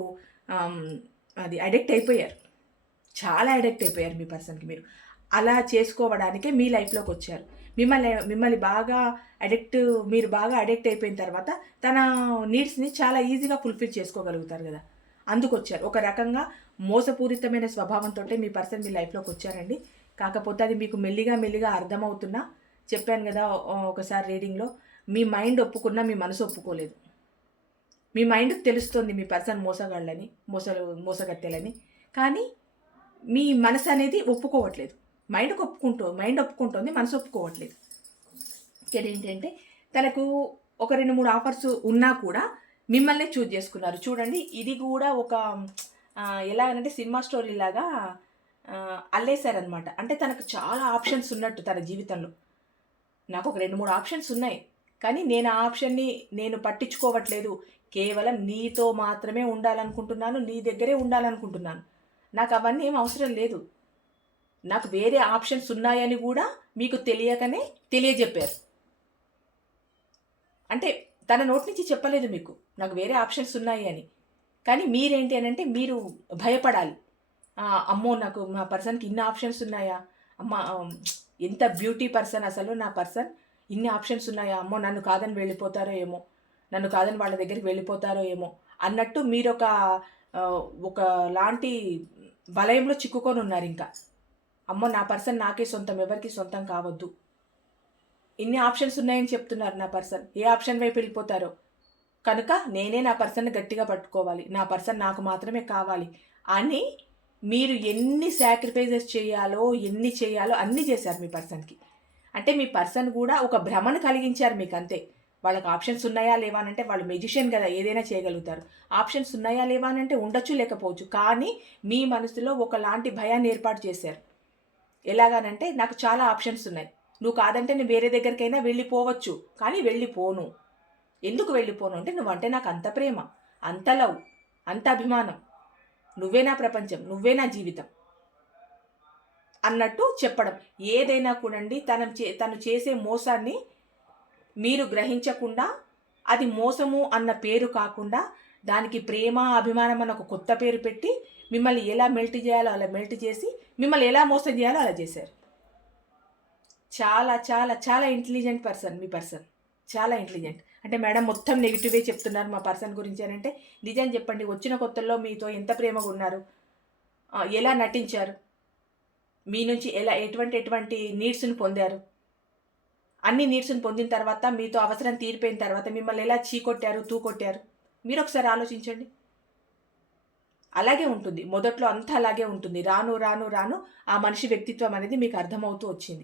అది అడిక్ట్ అయిపోయారు. చాలా అడిక్ట్ అయిపోయారు మీ పర్సన్కి మీరు. అలా చేసుకోవడానికే మీ లైఫ్లోకి వచ్చారు. మిమ్మల్ని బాగా మీరు బాగా అడిక్ట్ అయిపోయిన తర్వాత తన నీడ్స్ని చాలా ఈజీగా ఫుల్ఫిల్ చేసుకోగలుగుతారు కదా, అందుకొచ్చారు. ఒక రకంగా మోసపూరితమైన స్వభావంతో మీ పర్సన్ మీ లైఫ్లోకి వచ్చారండి. కాకపోతే అది మీకు మెల్లిగా అర్థమవుతున్నా, చెప్పాను కదా ఒకసారి రీడింగ్లో, మీ మైండ్ ఒప్పుకున్నా మీ మనసు ఒప్పుకోలేదు. మీ మైండ్కి తెలుస్తుంది మీ పర్సన్ మోసగాళ్ళని, మోసగత్తెలని. కానీ మీ మనసు అనేది ఒప్పుకోవట్లేదు. మైండ్ ఒప్పుకుంటుంది, మనసు ఒప్పుకోవట్లేదు. ఇక్కడ ఏంటంటే తనకు ఒక 2, 3 ఆఫర్స్ ఉన్నా కూడా మిమ్మల్ని చూజ్ చేసుకున్నారు. చూడండి, ఇది కూడా ఒక ఎలాగంటే సినిమా స్టోరీ లాగా అల్లేశారనమాట. అంటే తనకు చాలా ఆప్షన్స్ ఉన్నట్టు తన జీవితంలో. నాకు ఒక 2, 3 ఆప్షన్స్ ఉన్నాయి, కానీ నేను ఆ ఆప్షన్ని నేను పట్టించుకోవట్లేదు. కేవలం నీతో మాత్రమే ఉండాలనుకుంటున్నాను, నీ దగ్గరే ఉండాలనుకుంటున్నాను. నాకు అవన్నీ ఏం అవసరం లేదు. నాకు వేరే ఆప్షన్స్ ఉన్నాయని కూడా మీకు తెలియకనే తెలియజెప్పారు. అంటే తన నోటి నుంచి చెప్పలేదు మీకు నాకు వేరే ఆప్షన్స్ ఉన్నాయి అని. కానీ మీరేంటి అని అంటే మీరు భయపడాలి. అమ్మో, నాకు మా పర్సన్కి ఇన్ని ఆప్షన్స్ ఉన్నాయా, అమ్మ ఎంత బ్యూటీ పర్సన్ అసలు నా పర్సన్, ఇన్ని ఆప్షన్స్ ఉన్నాయా, అమ్మో నన్ను కాదని వెళ్ళిపోతారో ఏమో, నన్ను కాదని వాళ్ళ దగ్గరికి వెళ్ళిపోతారో ఏమో అన్నట్టు మీరు ఒక లాంటి వలయంలో చిక్కుకొని ఉన్నారు. ఇంకా అమ్మో నా పర్సన్ నాకే సొంతం, ఎవరికి సొంతం కావద్దు, ఇన్ని ఆప్షన్స్ ఉన్నాయని చెప్తున్నారు నా పర్సన్, ఏ ఆప్షన్ వైపు వెళ్ళిపోతారో, కనుక నేనే నా పర్సన్ని గట్టిగా పట్టుకోవాలి, నా పర్సన్ నాకు మాత్రమే కావాలి అని మీరు ఎన్ని సాక్రిఫైజెస్ చేయాలో అన్నీ చేశారు మీ పర్సన్కి. అంటే మీ పర్సన్ కూడా ఒక భ్రమను కలిగించారు మీకు, అంతే. వాళ్ళకి ఆప్షన్స్ ఉన్నాయా లేవా అంటే, వాళ్ళు మెజిషియన్ కదా, ఏదైనా చేయగలుగుతారు. ఆప్షన్స్ ఉన్నాయా లేవా అంటే ఉండొచ్చు, లేకపోవచ్చు. కానీ మీ మనసులో ఒకలాంటి భయాన్ని ఏర్పాటు చేశారు. ఎలాగానంటే నాకు చాలా ఆప్షన్స్ ఉన్నాయి, నువ్వు కాదంటే నేను వేరే దగ్గరికైనా వెళ్ళిపోవచ్చు, కానీ వెళ్ళిపోను. ఎందుకు వెళ్ళిపోను అంటే నువ్వంటే నాకు అంత ప్రేమ, అంత లవ్, అంత అభిమానం, నువ్వే నా ప్రపంచం, నువ్వే నా జీవితం అన్నట్టు చెప్పడం. ఏదైనా కూడండి తను చేసే మోసాన్ని మీరు గ్రహించకుండా, అది మోసము అన్న పేరు కాకుండా దానికి ప్రేమ, అభిమానం అన్న ఒక కొత్త పేరు పెట్టి మిమ్మల్ని ఎలా మెల్ట్ చేయాలో అలా మెల్ట్ చేసి మిమ్మల్ని ఎలా మోసం చేయాలో అలా చేశారు. చాలా చాలా చాలా ఇంటెలిజెంట్ పర్సన్ మీ పర్సన్. చాలా ఇంటెలిజెంట్. అంటే మేడం మొత్తం నెగిటివే చెప్తున్నారు మా పర్సన్ గురించి అని అంటే, నిజం చెప్పండి, వచ్చిన కొత్తల్లో మీతో ఎంత ప్రేమగా ఉన్నారు? ఎలా నటించారు? మీ నుంచి ఎటువంటి నీడ్స్‌ని పొందారు? అన్ని నీడ్స్‌ని పొందిన తర్వాత, మీతో అవసరం తీరిపోయిన తర్వాత మిమ్మల్ని ఎలా చీకొట్టారు, తూకొట్టారు? మీరొకసారి ఆలోచించండి. అలాగే ఉంటుంది. మొదట్లో అంతా అలాగే ఉంటుంది. రాను, రాను, రాను ఆ మనిషి వ్యక్తిత్వం అనేది మీకు అర్థమవుతూ వచ్చింది.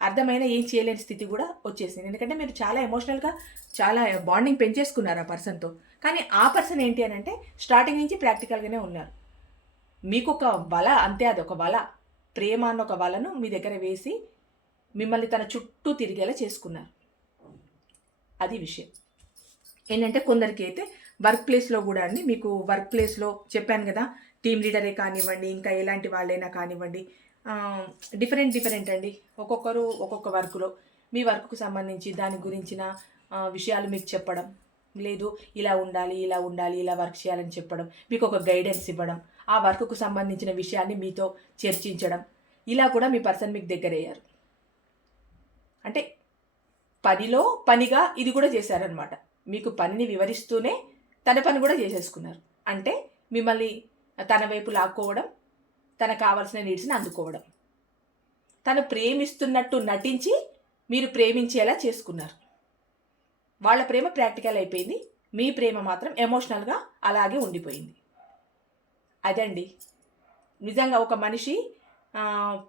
అర్థమైనా ఏం చేయలేని స్థితి గూడా వచ్చేసింది. ఎందుకంటే మీరు చాలా ఎమోషనల్‌గా చాలా బాండింగ్ పెంచేసుకున్నారు ఆ పర్సన్‌తో. కానీ ఆ పర్సన్ ఏంటి అనంటే స్టార్టింగ్ నుంచి ప్రాక్టికల్‌గానే ఉన్నారు. మీకొక వల అంతే, అదొక వల. ప్రేమ అన్న ఒక వలను మీ దగ్గర వేసి మిమ్మల్ని తన చుట్టూ తిరిగేలా చేసుకున్నారు. అది విషయం. ఏంటంటే కొందరికైతే వర్క్ ప్లేస్‌లో గూడా అండి, మీకు వర్క్ ప్లేస్‌లో చెప్పాను గదా! టీమ్ లీడరే కానివ్వండి, ఇంకా ఎలాంటి వాళ్ళైనా కానివ్వండి, డిఫరెంట్ అండి. ఒక్కొక్కరు ఒక్కొక్క వర్క్‌లో మీ వర్క్‌కు సంబంధించి దాని గురించిన విషయాలు మీకు చెప్పడం, లేదు ఇలా ఉండాలి, ఇలా ఉండాలి, ఇలా వర్క్ చేయాలని చెప్పడం, మీకొక గైడెన్స్ ఇవ్వడం, ఆ వర్క్‌కు సంబంధించిన విషయాన్ని మీతో చర్చించడం, ఇలా కూడా మీ పర్సన్ మీకు దగ్గరయ్యారు. అంటే పనిలో పనిగా ఇది కూడా చేశారనమాట. మీకు పనిని వివరిస్తూనే తన పని కూడా చేసేసుకున్నారు. అంటే మిమ్మల్ని తన వైపు లాక్కోవడం, తనకు కావాల్సిన నీడ్స్‌ని అందుకోవడం. తను ప్రేమిస్తున్నట్టు నటించి మీరు ప్రేమించేలా చేసుకున్నారు. వాళ్ళ ప్రేమ ప్రాక్టికల్ అయిపోయింది. మీ ప్రేమ మాత్రం ఎమోషనల్‌గా అలాగే ఉండిపోయింది. అదండి. నిజంగా ఒక మనిషి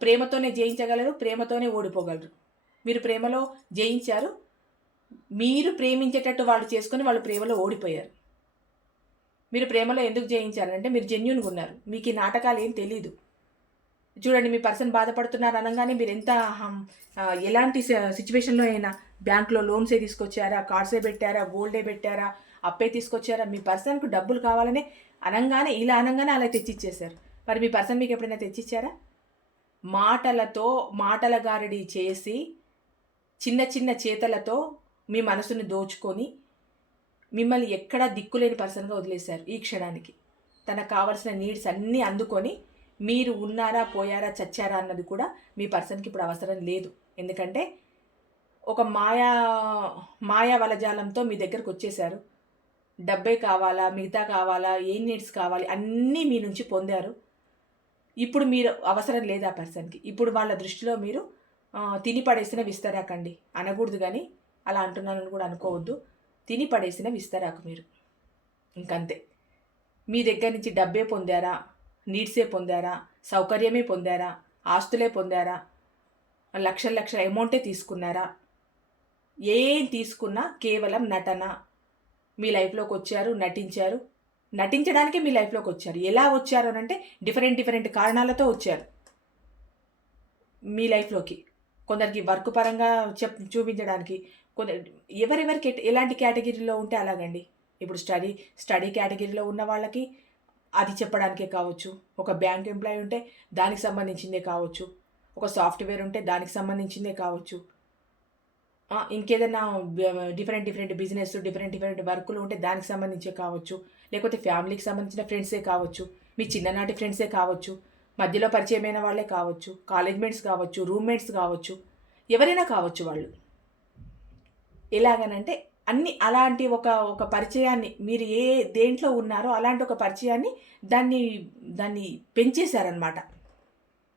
ప్రేమతోనే జయించగలరు, ప్రేమతోనే ఓడిపోగలరు. మీరు ప్రేమలో జయించారు. మీరు ప్రేమించేటట్టు వాళ్ళు చేసుకొని వాళ్ళు ప్రేమలో ఓడిపోయారు. మీరు ప్రేమలో ఎందుకు జయించారంటే మీరు జెన్యూన్‌గా ఉన్నారు. మీకు ఈ నాటకాలు ఏం తెలీదు. చూడండి, మీ పర్సన్ బాధపడుతున్నారు అనంగానే మీరు ఎంత ఎలాంటి సిచ్యువేషన్‌లో అయినా బ్యాంక్‌లో లోన్సే తీసుకొచ్చారా, కార్డ్సే పెట్టారా, గోల్డే పెట్టారా, అప్పే తీసుకొచ్చారా, మీ పర్సన్‌కు డబ్బులు కావాలని అనంగానే ఇలా అనంగానే అలా తెచ్చిచ్చేశారు. మరి మీ పర్సన్ మీకు ఎప్పుడైనా తెచ్చిచ్చారా? మాటలతో మాటల గారడి చేసి చిన్న చిన్న చేతలతో మీ మనసుని దోచుకొని మిమ్మల్ని ఎక్కడా దిక్కులేని పర్సన్‌గా వదిలేశారు ఈ క్షణానికి. తనకు కావాల్సిన నీడ్స్ అన్నీ అందుకొని మీరు ఉన్నారా, పోయారా, చచ్చారా అన్నది కూడా మీ పర్సన్‌కి ఇప్పుడు అవసరం లేదు. ఎందుకంటే ఒక మాయా వలజాలంతో మీ దగ్గరకొచ్చేశారు. డబ్బే కావాలా, మిగతా కావాలా, ఏం నీడ్స్ కావాలి అన్నీ మీ నుంచి పొందారు. ఇప్పుడు మీరు అవసరం లేదు ఆ పర్సన్‌కి. ఇప్పుడు వాళ్ళ దృష్టిలో మీరు తిని పడేసిన విస్తరాకండి. అనకూడదు గానీ అలా అంటున్నానని కూడా అనుకోవద్దు. తిని పడేసిన విస్తరాకు మీరు. ఇంకంతే. మీ దగ్గర నుంచి డబ్బే పొందారా, నీడ్సే పొందారా, సౌకర్యమే పొందారా, ఆస్తులే పొందారా, లక్షల అమౌంటే తీసుకున్నారా, ఏం తీసుకున్నా కేవలం నటన. మీ లైఫ్‌లోకి వచ్చారు, నటించారు. నటించడానికే మీ లైఫ్‌లోకి వచ్చారు. ఎలా వచ్చారు అనంటే డిఫరెంట్ కారణాలతో వచ్చారు మీ లైఫ్‌లోకి. కొందరికి వర్క్ పరంగా చూపించడానికి, ఎవరెవరికి ఎలాంటి కేటగిరీలో ఉంటే అలాగండి. ఇప్పుడు స్టడీ కేటగిరీలో ఉన్న వాళ్ళకి అది చెప్పడానికే కావచ్చు. ఒక బ్యాంక్ ఎంప్లాయీ ఉంటే దానికి సంబంధించిందే కావచ్చు. ఒక సాఫ్ట్‌వేర్ ఉంటే దానికి సంబంధించిందే కావచ్చు. ఇంకేదైనా డిఫరెంట్ బిజినెస్, డిఫరెంట్ వర్కులు ఉంటే దానికి సంబంధించే కావచ్చు. లేకపోతే ఫ్యామిలీకి సంబంధించిన ఫ్రెండ్సే కావచ్చు. మీ చిన్ననాటి ఫ్రెండ్సే కావచ్చు. మధ్యలో పరిచయమైన వాళ్ళే కావచ్చు. కాలేజ్ మేట్స్ కావచ్చు, రూమ్‌మేట్స్ కావచ్చు. ఎవరైనా కావచ్చు వాళ్ళు. ఎలాగనంటే అలాంటి ఒక పరిచయాన్ని మీరు దేంట్లో ఉన్నారో అలాంటి ఒక పరిచయాన్ని దాన్ని పెంచేశారనమాట.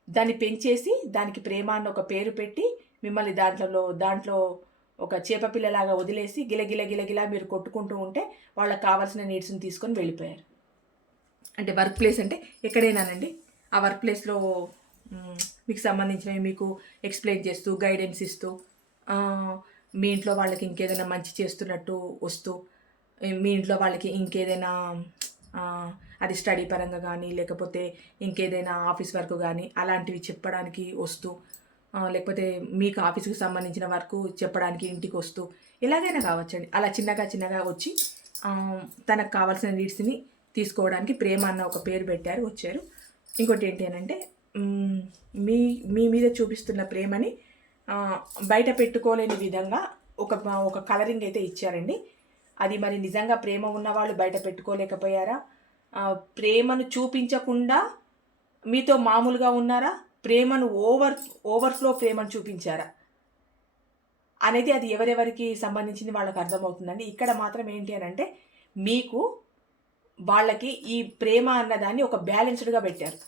దాన్ని పెంచేసి దానికి ప్రేమ అన్న ఒక పేరు పెట్టి మిమ్మల్ని దాంట్లో ఒక చేపపిల్లలాగా వదిలేసి గిలగిల మీరు కొట్టుకుంటూ ఉంటే వాళ్ళకి కావాల్సిన నీడ్స్‌ని తీసుకొని వెళ్ళిపోయారు. అంటే వర్క్ ప్లేస్ అంటే ఎక్కడైనానండి. ఆ వర్క్ ప్లేస్‌లో మీకు సంబంధించినవి మీకు ఎక్స్‌ప్లెయిన్ చేస్తూ, గైడెన్స్ ఇస్తూ, మీ ఇంట్లో వాళ్ళకి ఇంకేదైనా మంచి చేస్తున్నట్టు వస్తూ, మీ ఇంట్లో వాళ్ళకి ఇంకేదైనా అది స్టడీ పరంగా కానీ, లేకపోతే ఇంకేదైనా ఆఫీస్ వర్క్ కానీ అలాంటివి చెప్పడానికి వస్తూ, లేకపోతే మీకు ఆఫీస్‌కి సంబంధించిన వర్క్ చెప్పడానికి ఇంటికి వస్తూ, ఎలాగైనా కావచ్చండి. అలా చిన్నగా వచ్చి తనకు కావాల్సిన నీడ్స్‌ని తీసుకోవడానికి ప్రేమ అన్న ఒక పేరు పెట్టారు, వచ్చారు. ఇంకోటి ఏంటి అనంటే మీ మీద చూపిస్తున్న ప్రేమని బయట పెట్టుకోలేని విధంగా ఒక కలరింగ్ అయితే ఇచ్చారండి. అది మరి నిజంగా ప్రేమ ఉన్నవాళ్ళు బయట పెట్టుకోలేకపోయారా? ప్రేమను చూపించకుండా మీతో మామూలుగా ఉన్నారా? ప్రేమను ఓవర్‌ఫ్లో ప్రేమను చూపించారా? అనేది అది ఎవరెవరికి సంబంధించింది వాళ్ళకి అర్థమవుతుందండి. ఇక్కడ మాత్రం ఏంటి అని అంటే మీకు వాళ్ళకి ఈ ప్రేమ అన్నదాన్ని ఒక బ్యాలెన్స్డ్గా పెట్టారు.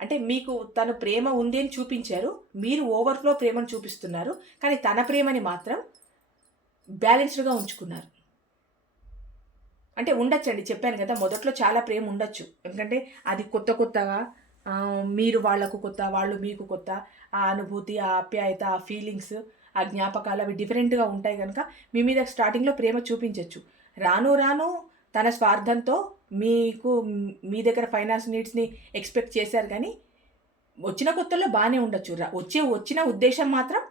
అంటే మీకు తను ప్రేమ ఉంది అని చూపించారు, మీరు ఓవర్ఫ్లో ప్రేమను చూపిస్తున్నారు, కానీ తన ప్రేమని మాత్రం బ్యాలెన్స్డ్గా ఉంచుకున్నారు. అంటే ఉండొచ్చండి, చెప్పాను కదా, మొదట్లో చాలా ప్రేమ ఉండొచ్చు. ఎందుకంటే అది కొత్తగా మీరు వాళ్ళకు కొత్త, వాళ్ళు మీకు కొత్త. ఆ అనుభూతి, ఆ ఆప్యాయత, ఆ ఫీలింగ్స్, ఆ జ్ఞాపకాలు అవి డిఫరెంట్గా ఉంటాయి కనుక మీ మీద స్టార్టింగ్లో ప్రేమ చూపించవచ్చు. రాను రాను తన స్వార్థంతో మీకు మీ దగ్గర ఫైనాన్స్ నీడ్స్ని ఎక్స్పెక్ట్ చేశారు, కానీ వచ్చిన కొత్తలో బాగానే ఉండొచ్చు. వచ్చిన ఉద్దేశం మాత్రం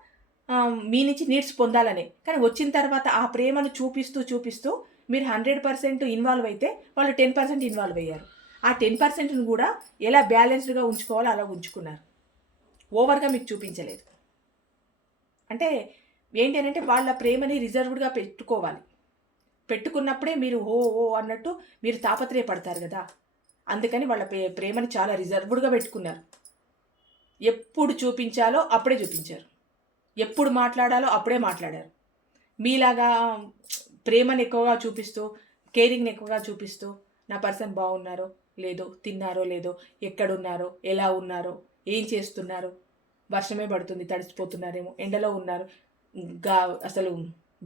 మీ నుంచి నీడ్స్ పొందాలనే. కానీ వచ్చిన తర్వాత ఆ ప్రేమను చూపిస్తూ మీరు 100% ఇన్వాల్వ్ అయితే వాళ్ళు 10% ఇన్వాల్వ్ అయ్యారు. ఆ 10%ని కూడా ఎలా బ్యాలెన్స్డ్గా ఉంచుకోవాలో అలా ఉంచుకున్నారు. ఓవర్గా మీకు చూపించలేదు. అంటే ఏంటి అంటే వాళ్ళ ప్రేమని రిజర్వ్డ్గా పెట్టుకోవాలి. పెట్టుకున్నప్పుడే మీరు ఓ అన్నట్టు మీరు తాపత్రయపడతారు కదా. అందుకని వాళ్ళ ప్రేమని చాలా రిజర్వ్డ్గా పెట్టుకున్నారు. ఎప్పుడు చూపించాలో అప్పుడే చూపించారు, ఎప్పుడు మాట్లాడాలో అప్పుడే మాట్లాడారు. మీలాగా ప్రేమను ఎక్కువగా చూపిస్తూ, కేరింగ్ని ఎక్కువగా చూపిస్తూ, నా పర్సన్ బాగున్నారో లేదో, తిన్నారో లేదో, ఎక్కడున్నారో, ఎలా ఉన్నారో, ఏం చేస్తున్నారు, వర్షమే పడుతుంది తడిసిపోతున్నారేమో, ఎండలో ఉన్నారు, అసలు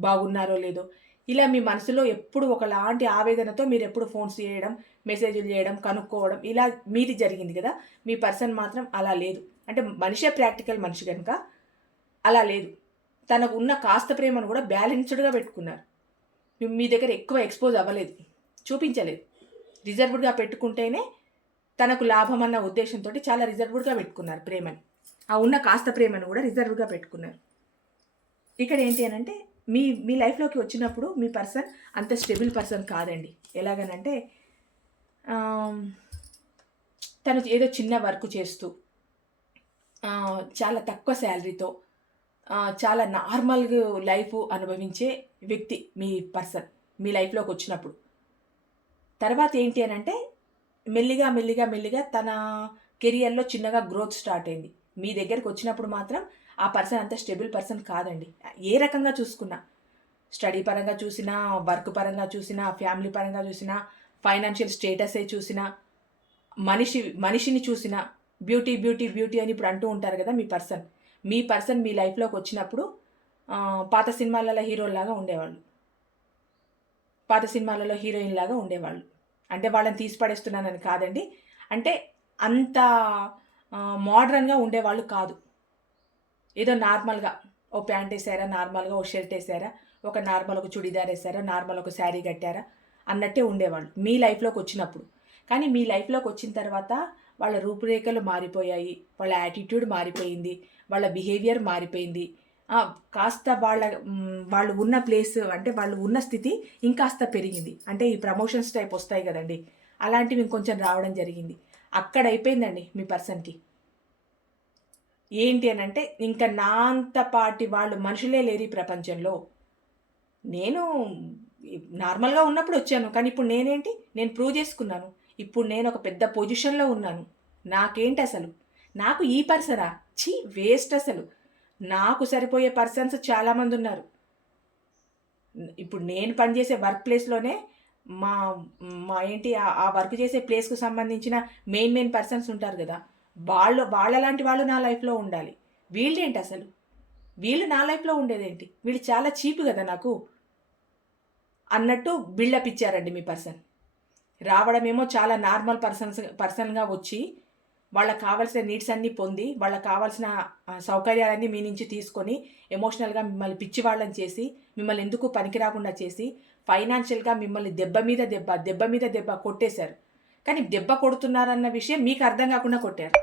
బాగున్నారో లేదో, ఇలా మీ మనసులో ఎప్పుడు ఒకలాంటి ఆవేదనతో మీరు ఎప్పుడు ఫోన్స్ చేయడం, మెసేజ్లు చేయడం, కనుక్కోవడం ఇలా మీది జరిగింది కదా. మీ పర్సన్ మాత్రం అలా లేదు. అంటే మనిషే ప్రాక్టికల్ మనిషి కనుక అలా లేదు. తనకు ఉన్న కాస్త ప్రేమను కూడా బ్యాలెన్స్డ్గా పెట్టుకున్నారు. మీ దగ్గర ఎక్కువ ఎక్స్పోజ్ అవ్వలేదు, చూపించలేదు. రిజర్వ్డ్గా పెట్టుకుంటేనే తనకు లాభం అన్న ఉద్దేశంతో చాలా రిజర్వ్డ్గా పెట్టుకున్నారు ప్రేమని. ఆ ఉన్న కాస్త ప్రేమను కూడా రిజర్వ్గా పెట్టుకున్నారు. ఇక్కడ ఏంటి అని అంటే మీ లైఫ్లోకి వచ్చినప్పుడు మీ పర్సన్ అంత స్టెబుల్ పర్సన్ కాదండి. ఎలాగనంటే తను ఏదో చిన్న వర్క్ చేస్తూ చాలా తక్కువ శాలరీతో చాలా నార్మల్ లైఫ్ అనుభవించే వ్యక్తి మీ పర్సన్ మీ లైఫ్లోకి వచ్చినప్పుడు. తర్వాత ఏంటి అని అంటే మెల్లిగా తన కెరియర్లో చిన్నగా గ్రోత్ స్టార్ట్ అయింది. మీ దగ్గరికి వచ్చినప్పుడు మాత్రం ఆ పర్సన్ అంత స్టేబుల్ పర్సన్ కాదండి. ఏ రకంగా చూసుకున్నా, స్టడీ పరంగా చూసినా, వర్క్ పరంగా చూసినా, ఫ్యామిలీ పరంగా చూసినా, ఫైనాన్షియల్ స్టేటసే చూసినా, మనిషిని చూసినా, బ్యూటీ అని ఇప్పుడు అంటూ ఉంటారు కదా. మీ పర్సన్ మీ లైఫ్లోకి వచ్చినప్పుడు పాత సినిమాలలో హీరోల్లాగా ఉండేవాళ్ళు, పాత సినిమాలలో హీరోయిన్ లాగా ఉండేవాళ్ళు. అంటే వాళ్ళని తీసి పడేస్తున్నానని కాదండి, అంటే అంత మోడ్రన్గా ఉండేవాళ్ళు కాదు. ఏదో నార్మల్గా ఓ ప్యాంట్ వేసారా, నార్మల్గా ఓ షర్ట్ వేసారా, ఒక నార్మల్ ఒక చుడిదార్ వేసారా, నార్మల్ ఒక శారీ కట్టారా అన్నట్టే ఉండేవాళ్ళు మీ లైఫ్లోకి వచ్చినప్పుడు. కానీ మీ లైఫ్లోకి వచ్చిన తర్వాత వాళ్ళ రూపురేఖలు మారిపోయాయి, వాళ్ళ యాటిట్యూడ్ మారిపోయింది, వాళ్ళ బిహేవియర్ మారిపోయింది. కాస్త వాళ్ళు ఉన్న ప్లేస్ అంటే వాళ్ళు ఉన్న స్థితి ఇంకాస్త పెరిగింది. అంటే ఈ ప్రమోషన్స్ టైప్ వస్తాయి కదండి, అలాంటివి ఇంకొంచెం రావడం జరిగింది. అక్కడ అయిపోయిందండి మీ పర్సన్కి. ఏంటి అని అంటే ఇంకా నా అంతపాటి వాళ్ళు మనుషులే లేరు ఈ ప్రపంచంలో. నేను నార్మల్గా ఉన్నప్పుడు వచ్చాను, కానీ ఇప్పుడు నేను ప్రూవ్ చేసుకున్నాను. ఇప్పుడు నేను ఒక పెద్ద పొజిషన్లో ఉన్నాను. నాకేంటి అసలు, నాకు ఈ పర్సనా, వేస్ట్ అసలు. నాకు సరిపోయే పర్సన్స్ చాలామంది ఉన్నారు. ఇప్పుడు నేను పనిచేసే వర్క్ ప్లేస్లోనే మా మా ఏంటి ఆ వర్క్ చేసే ప్లేస్కు సంబంధించిన మెయిన్ పర్సన్స్ ఉంటారు కదా, వాళ్ళలాంటి వాళ్ళు నా లైఫ్లో ఉండాలి. వీళ్ళేంటి అసలు, వీళ్ళు నా లైఫ్లో ఉండేదేంటి, వీళ్ళు చాలా చీప్ కదా నాకు అన్నట్టు బిల్డప్ ఇచ్చారండి మీ పర్సన్. రావడమేమో చాలా నార్మల్ పర్సన్గా వచ్చి వాళ్ళకి కావాల్సిన నీడ్స్ అన్నీ పొంది, వాళ్ళకి కావాల్సిన సౌకర్యాలన్నీ మీ నుంచి తీసుకొని ఎమోషనల్గా మిమ్మల్ని పిచ్చివాళ్ళని చేసి, మిమ్మల్ని ఎందుకు పనికి రాకుండా చేసి, ఫైనాన్షియల్గా మిమ్మల్ని దెబ్బ మీద దెబ్బ కొట్టేశారు. కానీ దెబ్బ కొడుతున్నారన్న విషయం మీకు అర్థం కాకుండా కొట్టారు.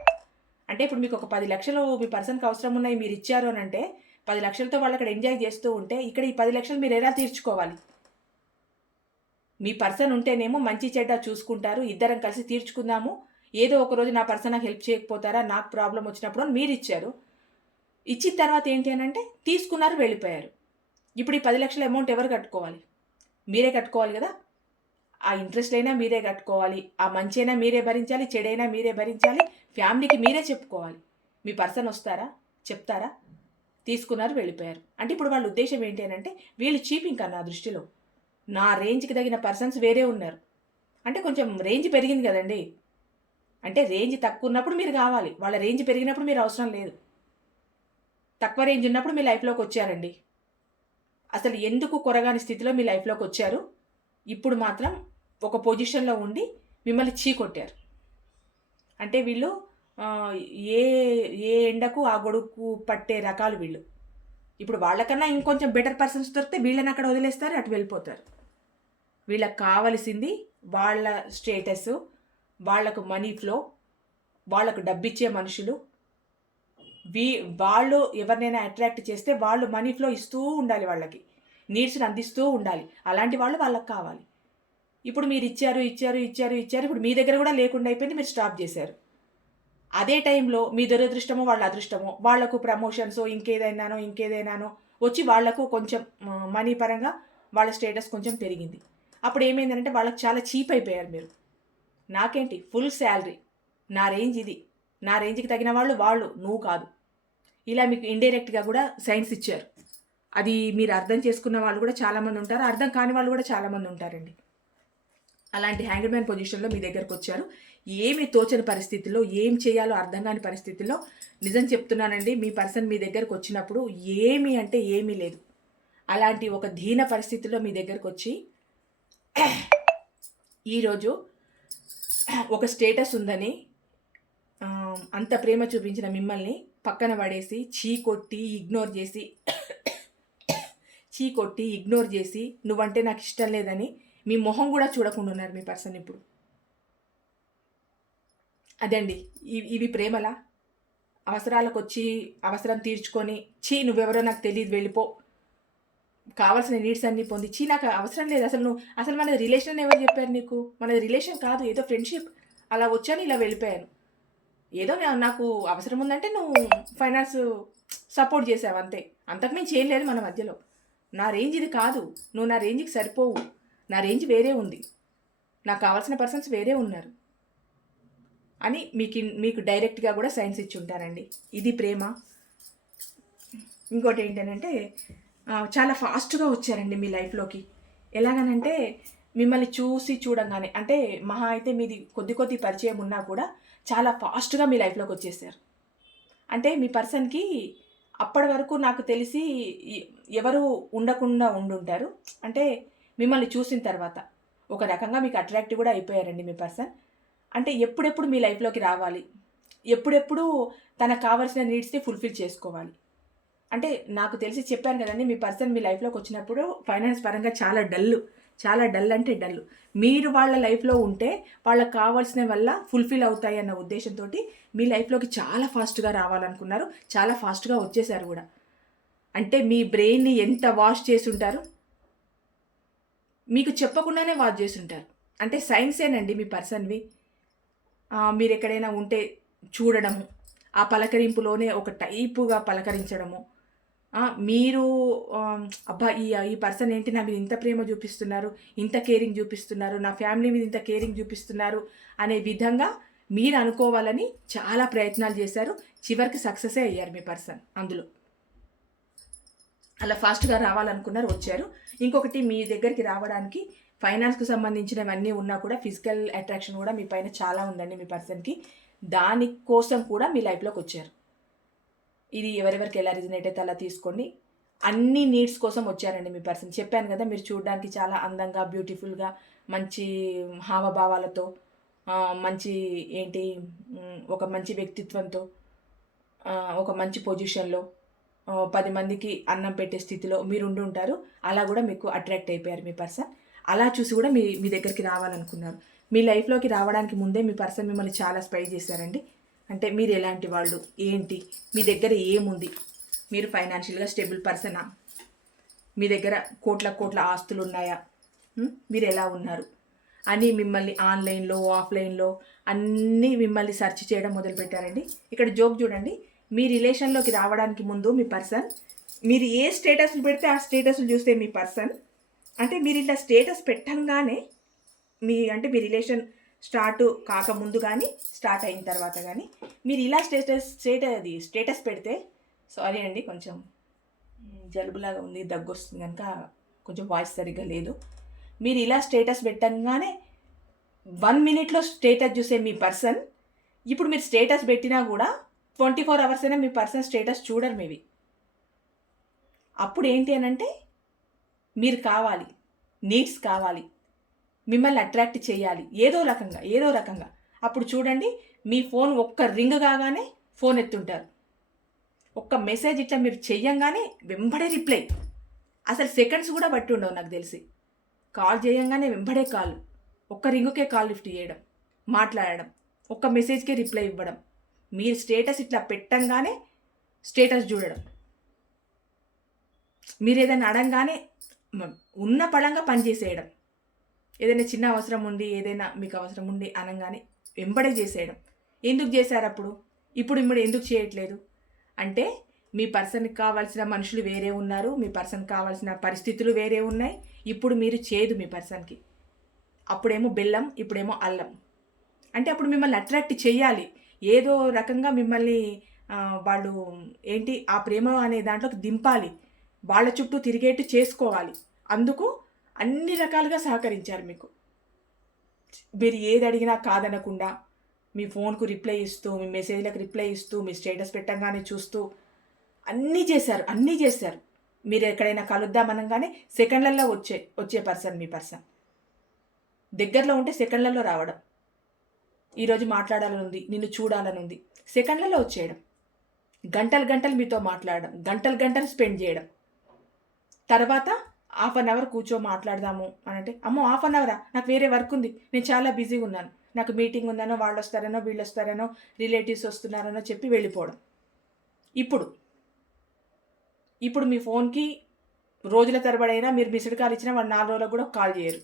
అంటే ఇప్పుడు మీకు ఒక 10 లక్షలు మీ పర్సన్కి అవసరం ఉన్నాయి, మీరు ఇచ్చారు అని అంటే 10 లక్షలతో వాళ్ళు అక్కడ ఎంజాయ్ చేస్తూ ఉంటే ఇక్కడ ఈ 10 లక్షలు మీరు ఎలా తీర్చుకోవాలి? మీ పర్సన్ ఉంటేనేమో మంచి చెడ్డ చూసుకుంటారు, ఇద్దరం కలిసి తీర్చుకుందాము, ఏదో ఒక రోజు నా పర్సన్ నాకు హెల్ప్ చేయకపోతారా, నాకు ప్రాబ్లం వచ్చినప్పుడు అని మీరు ఇచ్చారు. ఇచ్చిన తర్వాత ఏంటి అని అంటే తీసుకున్నారు, వెళ్ళిపోయారు. ఇప్పుడు ఈ 10 లక్షల అమౌంట్ ఎవరు కట్టుకోవాలి? మీరే కట్టుకోవాలి కదా. ఆ ఇంట్రెస్ట్ అయినా మీరే కట్టుకోవాలి, ఆ మంచి అయినా మీరే భరించాలి, చెడైనా మీరే భరించాలి, ఫ్యామిలీకి మీరే చెప్పుకోవాలి. మీ పర్సన్ వస్తారా, చెప్తారా? తీసుకున్నారు, వెళ్ళిపోయారు. అంటే ఇప్పుడు వాళ్ళ ఉద్దేశం ఏంటి అని అంటే వీళ్ళు చీప్ ఇంకా నా దృష్టిలో. నా రేంజ్కి తగిన పర్సన్స్ వేరే ఉన్నారు. అంటే కొంచెం రేంజ్ పెరిగింది కదండి. అంటే రేంజ్ తక్కువ ఉన్నప్పుడు మీరు కావాలి, వాళ్ళ రేంజ్ పెరిగినప్పుడు మీరు అవసరం లేదు. తక్కువ రేంజ్ ఉన్నప్పుడు మీ లైఫ్లోకి వచ్చారండి. అసలు ఎందుకు కొరగాని స్థితిలో మీ లైఫ్లోకి వచ్చారు. ఇప్పుడు మాత్రం ఒక పొజిషన్లో ఉండి మిమ్మల్ని చీకొట్టారు. అంటే వీళ్ళు ఏ ఏ ఎండకు ఆ గొడుగు పట్టే రకాలు వీళ్ళు. ఇప్పుడు వాళ్ళకన్నా ఇంకొంచెం బెటర్ పర్సన్స్ దొరికితే వీళ్ళని అక్కడ వదిలేస్తారు, అటు వెళ్ళిపోతారు. వీళ్ళకి కావలసింది వాళ్ళ స్టేటస్, వాళ్లకు మనీ ఫ్లో, వాళ్లకు డబ్బిచ్చే మనుషులు. వాళ్ళు ఎవరినైనా అట్రాక్ట్ చేస్తే వాళ్ళు మనీ ఫ్లో ఇస్తూ ఉండాలి, వాళ్ళకి నీడ్స్ని అందిస్తూ ఉండాలి. అలాంటి వాళ్ళు వాళ్ళకి కావాలి. ఇప్పుడు మీరు ఇచ్చారు ఇచ్చారు ఇచ్చారు ఇచ్చారు, ఇప్పుడు మీ దగ్గర కూడా లేకుండా అయిపోయింది, మీరు స్టాప్ చేశారు. అదే టైంలో మీ దురదృష్టమో వాళ్ళ అదృష్టమో వాళ్లకు ప్రమోషన్సో ఇంకేదైనానో వచ్చి వాళ్లకు కొంచెం మనీ పరంగా వాళ్ళ స్టేటస్ కొంచెం పెరిగింది. అప్పుడు ఏమైందంటే వాళ్ళకి చాలా చీప్ అయిపోయారు మీరు. నాకేంటి ఫుల్ శాలరీ, నా రేంజ్ ఇది, నా రేంజ్కి తగిన వాళ్ళు నువ్వు కాదు, ఇలా మీకు ఇండైరెక్ట్గా కూడా సైన్స్ ఇచ్చారు. అది మీరు అర్థం చేసుకున్న వాళ్ళు కూడా చాలామంది ఉంటారు, అర్థం కాని వాళ్ళు కూడా చాలామంది ఉంటారండి. అలాంటి హ్యాంగ్డ్ మ్యాన్ పొజిషన్లో మీ దగ్గరకు వచ్చారు. ఏమి తోచని పరిస్థితుల్లో, ఏం చేయాలో అర్థం కాని పరిస్థితుల్లో, నిజం చెప్తున్నానండి, మీ పర్సన్ మీ దగ్గరకు వచ్చినప్పుడు ఏమీ అంటే ఏమీ లేదు. అలాంటి ఒక దీన పరిస్థితుల్లో మీ దగ్గరకు వచ్చి ఈరోజు ఒక స్టేటస్ ఉందని అంత ప్రేమ చూపించిన మిమ్మల్ని పక్కన పడేసి చీకొట్టి ఇగ్నోర్ చేసి నువ్వంటే నాకు ఇష్టం లేదని మీ మొహం కూడా చూడకుండా ఉన్నారు మీ పర్సన్ ఇప్పుడు. అదండి, ఇవి ప్రేమలా? అవసరాలకు వచ్చి అవసరం తీర్చుకొని నువ్వెవరో నాకు తెలియదు వెళ్ళిపో, కావాల్సిన నీడ్స్ అన్నీ పొంది నాకు అవసరం లేదు, అసలు మనది రిలేషన్ ఎవరు చెప్పారు నీకు? మనది రిలేషన్ కాదు, ఏదో ఫ్రెండ్షిప్, అలా వచ్చాను ఇలా వెళ్ళిపోయాను, ఏదో నాకు అవసరం ఉందంటే నువ్వు ఫైనాన్స్ సపోర్ట్ చేసావు అంతే, అంతకుమించి ఏం లేదు మన మధ్యలో. నా రేంజ్ ఇది కాదు, నువ్వు నా రేంజ్కి సరిపోవు, నా రేంజ్ వేరే ఉంది, నాకు కావాల్సిన పర్సన్స్ వేరే ఉన్నారు అని మీకు డైరెక్ట్గా కూడా సైన్స్ ఇచ్చి ఉంటారండి. ఇది ప్రేమ. ఇంకోటి ఏంటంటే చాలా ఫాస్ట్గా వచ్చారండి మీ లైఫ్లోకి. ఎలాగనంటే మిమ్మల్ని చూడంగానే, అంటే మహా అయితే మీది కొద్ది పరిచయం ఉన్నా కూడా చాలా ఫాస్ట్గా మీ లైఫ్లోకి వచ్చేసారు. అంటే మీ పర్సన్కి అప్పటి వరకు నాకు తెలిసి ఎవరు ఉండకుండా ఉండుంటారు. అంటే మిమ్మల్ని చూసిన తర్వాత ఒక రకంగా మీకు అట్రాక్టివ్ కూడా అయిపోయారండి మీ పర్సన్. అంటే ఎప్పుడెప్పుడు మీ లైఫ్లోకి రావాలి, ఎప్పుడెప్పుడు తనకు కావాల్సిన నీడ్స్ని ఫుల్ఫిల్ చేసుకోవాలి. అంటే నాకు తెలిసి చెప్పాను కదండి, మీ పర్సన్ మీ లైఫ్లోకి వచ్చినప్పుడు ఫైనాన్స్ పరంగా చాలా డల్ అంటే డల్. మీరు వాళ్ళ లైఫ్లో ఉంటే వాళ్ళకి కావాల్సిన వల్ల ఫుల్ఫిల్ అవుతాయి అన్న ఉద్దేశంతో మీ లైఫ్లోకి చాలా ఫాస్ట్గా రావాలనుకున్నారు, చాలా ఫాస్ట్గా వచ్చేసారు కూడా. అంటే మీ బ్రెయిన్ని ఎంత వాష్ చేసి ఉంటారు, మీకు చెప్పకుండానే వాష్ చేసి ఉంటారు. అంటే సైన్సేనండి మీ పర్సన్వి. మీరు ఎక్కడైనా ఉంటే చూడడము, ఆ పలకరింపులోనే ఒక టైపుగా పలకరించడము, మీరు అబ్బా ఈ పర్సన్ ఏంటి నా మీద ఇంత ప్రేమ చూపిస్తున్నారు, ఇంత కేరింగ్ చూపిస్తున్నారు, నా ఫ్యామిలీ మీద ఇంత కేరింగ్ చూపిస్తున్నారు అనే విధంగా మీరు అనుకోవాలని చాలా ప్రయత్నాలు చేశారు. చివరికి సక్సెసే అయ్యారు మీ పర్సన్. అందులో అలా ఫాస్ట్గా రావాలనుకున్నారు, వచ్చారు. ఇంకొకటి, మీ దగ్గరికి రావడానికి ఫైనాన్స్కి సంబంధించినవన్నీ ఉన్నా కూడా ఫిజికల్ అట్రాక్షన్ కూడా మీ పైన చాలా ఉందండి మీ పర్సన్కి. దానికోసం కూడా మీ లైఫ్లోకి వచ్చారు. ఇది ఎవరెవరికి ఎలా రిజనేట్ అయితే అలా తీసుకోండి. అన్ని నీడ్స్ కోసం వచ్చారండి మీ పర్సన్. చెప్పాను కదా, మీరు చూడడానికి చాలా అందంగా, బ్యూటిఫుల్గా, మంచి హావభావాలతో, మంచి ఒక మంచి వ్యక్తిత్వంతో, ఒక మంచి పొజిషన్లో, 10 మందికి అన్నం పెట్టే స్థితిలో మీరు ఉండి ఉంటారు. అలా కూడా మీకు అట్రాక్ట్ అయిపోయారు మీ పర్సన్. అలా చూసి కూడా మీ దగ్గరికి రావాలనుకున్నారు. మీ లైఫ్లోకి రావడానికి ముందే మీ పర్సన్ మిమ్మల్ని చాలా స్పై చేశారండి. అంటే మీరు ఎలాంటి వాళ్ళు, ఏంటి, మీ దగ్గర ఏముంది, మీరు ఫైనాన్షియల్గా స్టేబుల్ పర్సనా, మీ దగ్గర కోట్ల ఆస్తులు ఉన్నాయా, మీరు ఎలా ఉన్నారు అని మిమ్మల్ని ఆన్లైన్లో, ఆఫ్లైన్లో అన్నీ మిమ్మల్ని సెర్చ్ చేయడం మొదలుపెట్టారండి. ఇక్కడ జోక్ చూడండి, మీ రిలేషన్లోకి రావడానికి ముందు మీ పర్సన్, మీరు ఏ స్టేటస్లు పెడితే ఆ స్టేటస్లు చూస్తే మీ పర్సన్, అంటే మీరు ఇట్లా స్టేటస్ పెట్టంగానే మీ రిలేషన్ స్టార్ట్ కాకముందు కానీ స్టార్ట్ అయిన తర్వాత కానీ మీరు ఇలా స్టేటస్ పెడితే సారీ అండి, కొంచెం జలుబులాగా ఉంది, దగ్గు వస్తుంది కనుక కొంచెం వాయిస్ సరిగ్గా లేదు. మీరు ఇలా స్టేటస్ పెట్టంగానే 1 మినిట్లో స్టేటస్ చూసే మీ పర్సన్ ఇప్పుడు మీరు స్టేటస్ పెట్టినా కూడా 24 అవర్స్ అయినా మీ పర్సన్ స్టేటస్ చూడరు మేబీ. అప్పుడు ఏంటి అని అంటే మీరు కావాలి, నీడ్స్ కావాలి, మిమ్మల్ని అట్రాక్ట్ చేయాలి ఏదో రకంగా. అప్పుడు చూడండి, మీ ఫోన్ ఒక్క రింగ్ కాగానే ఫోన్ ఎత్తుంటారు. ఒక్క మెసేజ్ ఇట్లా మీరు చెయ్యంగానే వెంబడే రిప్లై. అసలు సెకండ్స్ కూడా బట్టి ఉండవు నాకు తెలిసి. కాల్ చేయంగానే వెంబడే కాల్, ఒక్క రింగుకే కాల్ లిఫ్ట్ చేయడం, మాట్లాడడం, ఒక్క మెసేజ్కే రిప్లై ఇవ్వడం, మీరు స్టేటస్ ఇట్లా పెట్టంగానే స్టేటస్ చూడడం, మీరు ఏదైనా అడంగానే ఉన్న పడంగా పనిచేసేయడం, ఏదైనా చిన్న అవసరం ఉంది, ఏదైనా మీకు అవసరం ఉండి అనగానే వెంబడే చేసేయడం. ఎందుకు చేశారు అప్పుడు? ఇప్పుడు ఎందుకు చేయట్లేదు అంటే మీ పర్సన్కి కావాల్సిన మనుషులు వేరే ఉన్నారు, మీ పర్సన్కి కావాల్సిన పరిస్థితులు వేరే ఉన్నాయి. ఇప్పుడు మీరు చేయదు మీ పర్సన్కి. అప్పుడేమో బెల్లం, ఇప్పుడేమో అల్లం. అంటే అప్పుడు మిమ్మల్ని అట్రాక్ట్ చేయాలి, ఏదో రకంగా మిమ్మల్ని వాళ్ళు ఏంటి ఆ ప్రేమ అనే దాంట్లోకి దింపాలి, వాళ్ళ చుట్టూ తిరిగేట్టు చేసుకోవాలి. అందుకు అన్ని రకాలుగా సహకరించారు మీకు. మీరు ఏది అడిగినా కాదనకుండా మీ ఫోన్కు రిప్లై ఇస్తూ, మీ మెసేజ్లకు రిప్లై ఇస్తూ, మీ స్టేటస్ పెట్టంగానే చూస్తూ అన్నీ చేశారు. మీరు ఎక్కడైనా కలుద్దామనగానే సెకండ్లలో వచ్చే పర్సన్ మీ పర్సన్. దగ్గరలో ఉంటే సెకండ్లలో రావడం, ఈరోజు మాట్లాడాలని ఉంది, నిన్ను చూడాలని ఉంది, సెకండ్లలో వచ్చేయడం, గంటలు మీతో మాట్లాడడం, గంటలు స్పెండ్ చేయడం. తర్వాత 1/2 అవర్ కూర్చో మాట్లాడదాము అని అంటే, అమ్మో 1/2 అవరా, నాకు వేరే వర్క్ ఉంది, నేను చాలా బిజీగా ఉన్నాను, నాకు మీటింగ్ ఉందనో, వాళ్ళు వస్తారనో, వీళ్ళు వస్తారనో, రిలేటివ్స్ వస్తున్నారనో చెప్పి వెళ్ళిపోవడం. ఇప్పుడు మీ ఫోన్కి రోజుల తరబడైనా మీరు మిస్డ్ కాల్ ఇచ్చినా వాళ్ళు 4 రోజులకు కూడా కాల్ చేయరు.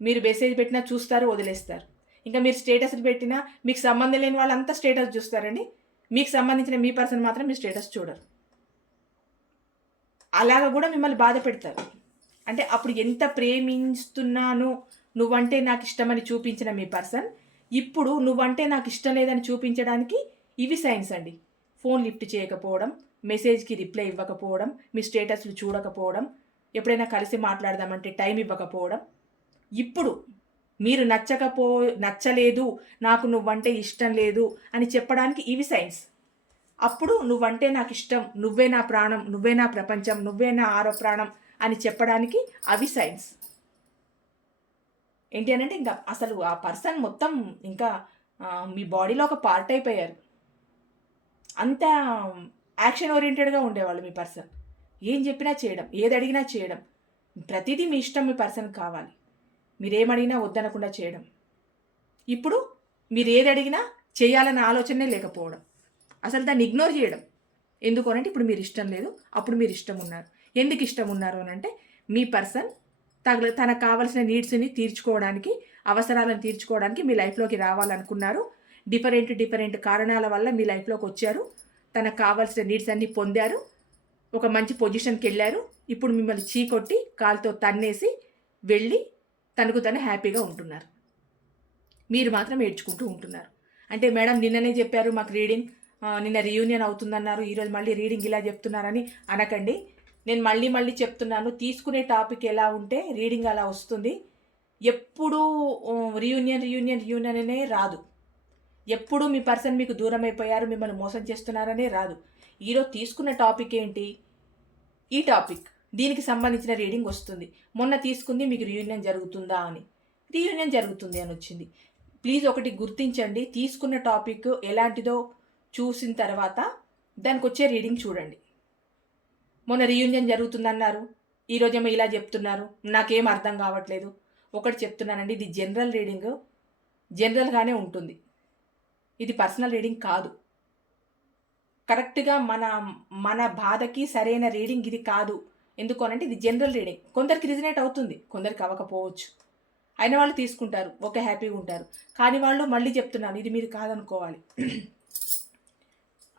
మీరు మెసేజ్ పెట్టినా చూస్తారు, వదిలేస్తారు. ఇంకా మీరు స్టేటస్లు పెట్టినా మీకు సంబంధం లేని వాళ్ళంతా స్టేటస్ చూస్తారండి. మీకు సంబంధించిన మీ పర్సన్ మాత్రం మీ స్టేటస్ చూడరు. అలాగ కూడా మిమ్మల్ని బాధ పెడతారు. అంటే అప్పుడు ఎంత ప్రేమిస్తున్నాను, నువ్వంటే నాకు ఇష్టమని చూపించిన మీ పర్సన్ ఇప్పుడు నువ్వంటే నాకు ఇష్టం లేదని చూపించడానికి ఇవి సైన్స్ అండి. ఫోన్ లిఫ్ట్ చేయకపోవడం, మెసేజ్కి రిప్లై ఇవ్వకపోవడం, మీ స్టేటస్లు చూడకపోవడం, ఎప్పుడైనా కలిసి మాట్లాడదామంటే టైం ఇవ్వకపోవడం. ఇప్పుడు మీరు నచ్చలేదు, నాకు నువ్వంటే ఇష్టం లేదు అని చెప్పడానికి ఇవి సైన్స్. అప్పుడు నువ్వంటే నాకు ఇష్టం, నువ్వే నా ప్రాణం, నువ్వే నా ప్రపంచం, నువ్వే నా ఆరో ప్రాణం అని చెప్పడానికి అవి సైన్స్. ఏంటి అని అంటే ఇంకా అసలు ఆ పర్సన్ మొత్తం ఇంకా మీ బాడీలో ఒక పార్ట్ అయిపోయారు. అంత యాక్షన్ ఓరియంటెడ్గా ఉండేవాళ్ళు మీ పర్సన్. ఏం చెప్పినా చేయడం, ఏది అడిగినా చేయడం, ప్రతిదీ మీ ఇష్టం మీ పర్సన్ కావాలి. మీరేమడిగినా వద్దనకుండా చేయడం. ఇప్పుడు మీరు ఏది అడిగినా చేయాలన్న ఆలోచనే లేకపోవడం, అసలు దాన్ని ఇగ్నోర్ చేయడం. ఎందుకు అనంటే ఇప్పుడు మీరు ఇష్టం లేదు, అప్పుడు మీరు ఇష్టం ఉన్నారు. ఎందుకు ఇష్టం ఉన్నారు అని అంటే మీ పర్సన్ తనకు కావాల్సిన నీడ్స్ని తీర్చుకోవడానికి, అవసరాలను తీర్చుకోవడానికి మీ లైఫ్లోకి రావాలనుకున్నారు. డిఫరెంట్ కారణాల వల్ల మీ లైఫ్లోకి వచ్చారు. తనకు కావాల్సిన నీడ్స్ అన్నీ పొందారు, ఒక మంచి పొజిషన్కి వెళ్ళారు. ఇప్పుడు మిమ్మల్ని చీకొట్టి కాలుతో తన్నేసి వెళ్ళి తనకు తను హ్యాపీగా ఉంటున్నారు. మీరు మాత్రం ఏడ్చుకుంటూ ఉంటున్నారు. అంటే మేడం నిన్ననే చెప్పారు మాకు రీడింగ్, నిన్న రీయూనియన్ అవుతుందన్నారు, ఈరోజు మళ్ళీ రీడింగ్ ఇలా చెప్తున్నారని అనకండి. నేను మళ్ళీ చెప్తున్నాను, తీసుకునే టాపిక్ ఎలా ఉంటే రీడింగ్ అలా వస్తుంది. ఎప్పుడూ రీయూనియన్ అనే రాదు. ఎప్పుడు మీ పర్సన్ మీకు దూరం అయిపోయారు, మిమ్మల్ని మోసం చేస్తున్నారనే రాదు. ఈరోజు తీసుకున్న టాపిక్ ఏంటి, ఈ టాపిక్, దీనికి సంబంధించిన రీడింగ్ వస్తుంది. మొన్న తీసుకుంది మీకు రీయూనియన్ జరుగుతుందా అని, రీయూనియన్ జరుగుతుంది అని వచ్చింది. ప్లీజ్ ఒకటి గుర్తించండి, తీసుకున్న టాపిక్ ఎలాంటిదో చూసిన తర్వాత దానికి వచ్చే రీడింగ్ చూడండి. మొన్న రీయూనియన్ జరుగుతుందన్నారు, ఈరోజేమో ఇలా చెప్తున్నారు, నాకేం అర్థం కావట్లేదు. ఒకటి చెప్తున్నానండి, ఇది జనరల్ రీడింగ్, జనరల్గానే ఉంటుంది. ఇది పర్సనల్ రీడింగ్ కాదు. కరెక్ట్గా మన బాధకి సరైన రీడింగ్ ఇది కాదు. ఎందుకు అనంటే ఇది జనరల్ రీడింగ్. కొందరికి రిజనేట్ అవుతుంది, కొందరికి అవ్వకపోవచ్చు. అయిన వాళ్ళు తీసుకుంటారు, ఓకే హ్యాపీగా ఉంటారు. కానీ వాళ్ళు మళ్ళీ చెప్తున్నాను, ఇది మీరు కాదనుకోవాలి.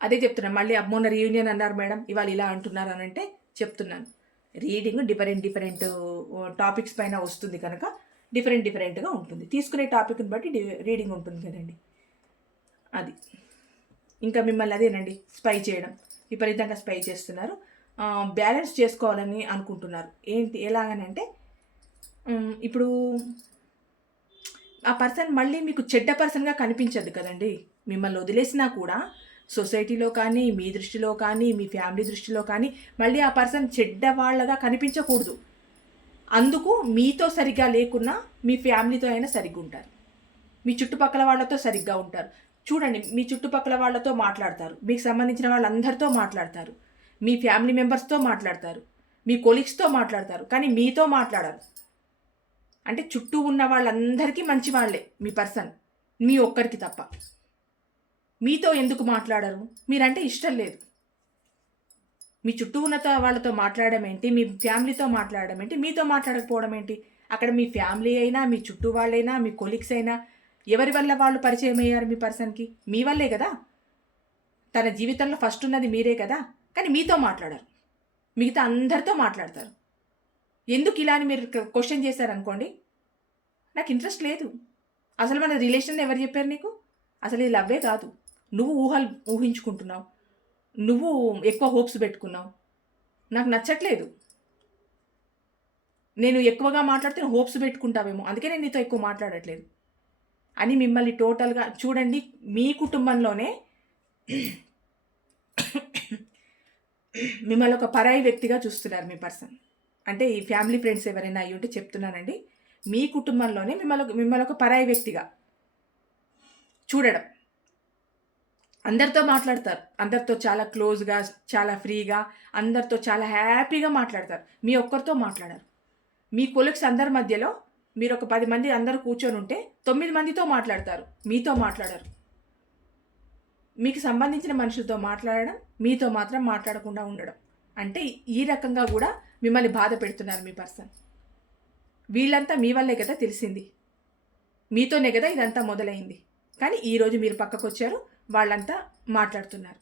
అదే చెప్తున్నాను మళ్ళీ, మొన్న రీయూనియన్ అన్నారు మేడం, ఇవాళ ఇలా అంటున్నారు అని అంటే చెప్తున్నాను, రీడింగ్ డిఫరెంట్ టాపిక్స్ పైన వస్తుంది కనుక డిఫరెంట్గా ఉంటుంది. తీసుకునే టాపిక్ని బట్టి రీడింగ్ ఉంటుంది కదండి. అది ఇంకా మిమ్మల్ని అదేనండి స్పై చేయడం, విపరీతంగా స్పై చేస్తున్నారు. బ్యాలెన్స్ చేసుకోవాలని అనుకుంటున్నారు. ఏంటి ఎలాగనంటే ఇప్పుడు ఆ పర్సన్ మళ్ళీ మీకు చెడ్డ పర్సన్గా కనిపించదు కదండి. మిమ్మల్ని వదిలేసినా కూడా సొసైటీలో కానీ, మీ దృష్టిలో కానీ, మీ ఫ్యామిలీ దృష్టిలో కానీ మళ్ళీ ఆ పర్సన్ చెడ్డ వాళ్ళగా కనిపించకూడదు. అందుకు మీతో సరిగ్గా లేకున్నా మీ ఫ్యామిలీతో అయినా సరిగ్గా ఉంటారు. మీ చుట్టుపక్కల వాళ్ళతో సరిగ్గా ఉంటారు. చూడండి, మీ చుట్టుపక్కల వాళ్ళతో మాట్లాడతారు, మీకు సంబంధించిన వాళ్ళందరితో మాట్లాడతారు, మీ ఫ్యామిలీ మెంబర్స్తో మాట్లాడతారు, మీ కొలీగ్స్తో మాట్లాడతారు, కానీ మీతో మాట్లాడరు. అంటే చుట్టూ ఉన్న వాళ్ళందరికీ మంచి వాళ్ళే మీ పర్సన్, మీ ఒక్కరికి తప్ప. మీతో ఎందుకు మాట్లాడరు? మీరంటే ఇష్టం లేదు. మీ చుట్టూ ఉన్న వాళ్ళతో మాట్లాడడం ఏంటి, మీ ఫ్యామిలీతో మాట్లాడడం ఏంటి, మీతో మాట్లాడకపోవడం ఏంటి? అక్కడ మీ ఫ్యామిలీ అయినా, మీ చుట్టూ వాళ్ళైనా, మీ కొలీగ్స్ అయినా ఎవరి వల్ల వాళ్ళు పరిచయం అయ్యారు మీ పర్సన్కి? మీ వల్లే కదా. తన జీవితంలో ఫస్ట్ ఉన్నది మీరే కదా. కానీ మీతో మాట్లాడరు, మిగతా అందరితో మాట్లాడతారు. ఎందుకు ఇలా అని మీరు క్వశ్చన్ చేశారనుకోండి, నాకు ఇంట్రెస్ట్ లేదు. అసలు మన రిలేషన్ ఎవరు చెప్పారు నీకు? అసలు ఇది లవ్వే కాదు. నువ్వు ఊహించుకుంటున్నావు, నువ్వు ఎక్కువ హోప్స్ పెట్టుకున్నావు. నాకు నచ్చట్లేదు. నేను ఎక్కువగా మాట్లాడితే హోప్స్ పెట్టుకుంటావేమో, అందుకే నేను నీతో ఎక్కువ మాట్లాడట్లేదు అని మిమ్మల్ని టోటల్గా చూడండి. మీ కుటుంబంలోనే మిమ్మల్ని ఒక పరాయి వ్యక్తిగా చూస్తున్నారు మీ పర్సన్. అంటే ఈ ఫ్యామిలీ ఫ్రెండ్స్ ఎవరైనా అయ్యి ఉంటే చెప్తున్నానండి, మీ కుటుంబంలోనే మిమ్మల్ని ఒక పరాయి వ్యక్తిగా చూడడం. అందరితో మాట్లాడతారు, అందరితో చాలా క్లోజ్గా, చాలా ఫ్రీగా, అందరితో చాలా హ్యాపీగా మాట్లాడతారు. మీ ఒక్కరితో మాట్లాడరు. మీ కొలీగ్స్ అందరి మధ్యలో మీరు ఒక 10 మంది అందరూ కూర్చొని ఉంటే 9 మందితో మాట్లాడతారు, మీతో మాట్లాడరు. మీకు సంబంధించిన మనుషులతో మాట్లాడడం, మీతో మాత్రం మాట్లాడకుండా ఉండడం. అంటే ఈ రకంగా కూడా మిమ్మల్ని బాధ పెడుతున్నారు మీ పర్సన్. వీళ్ళంతా మీ వల్లే కదా తెలిసింది, మీతోనే కదా ఇదంతా మొదలైంది. కానీ ఈరోజు మీరు పక్కకు వచ్చారు, వాళ్ళంతా మాట్లాడుతున్నారు.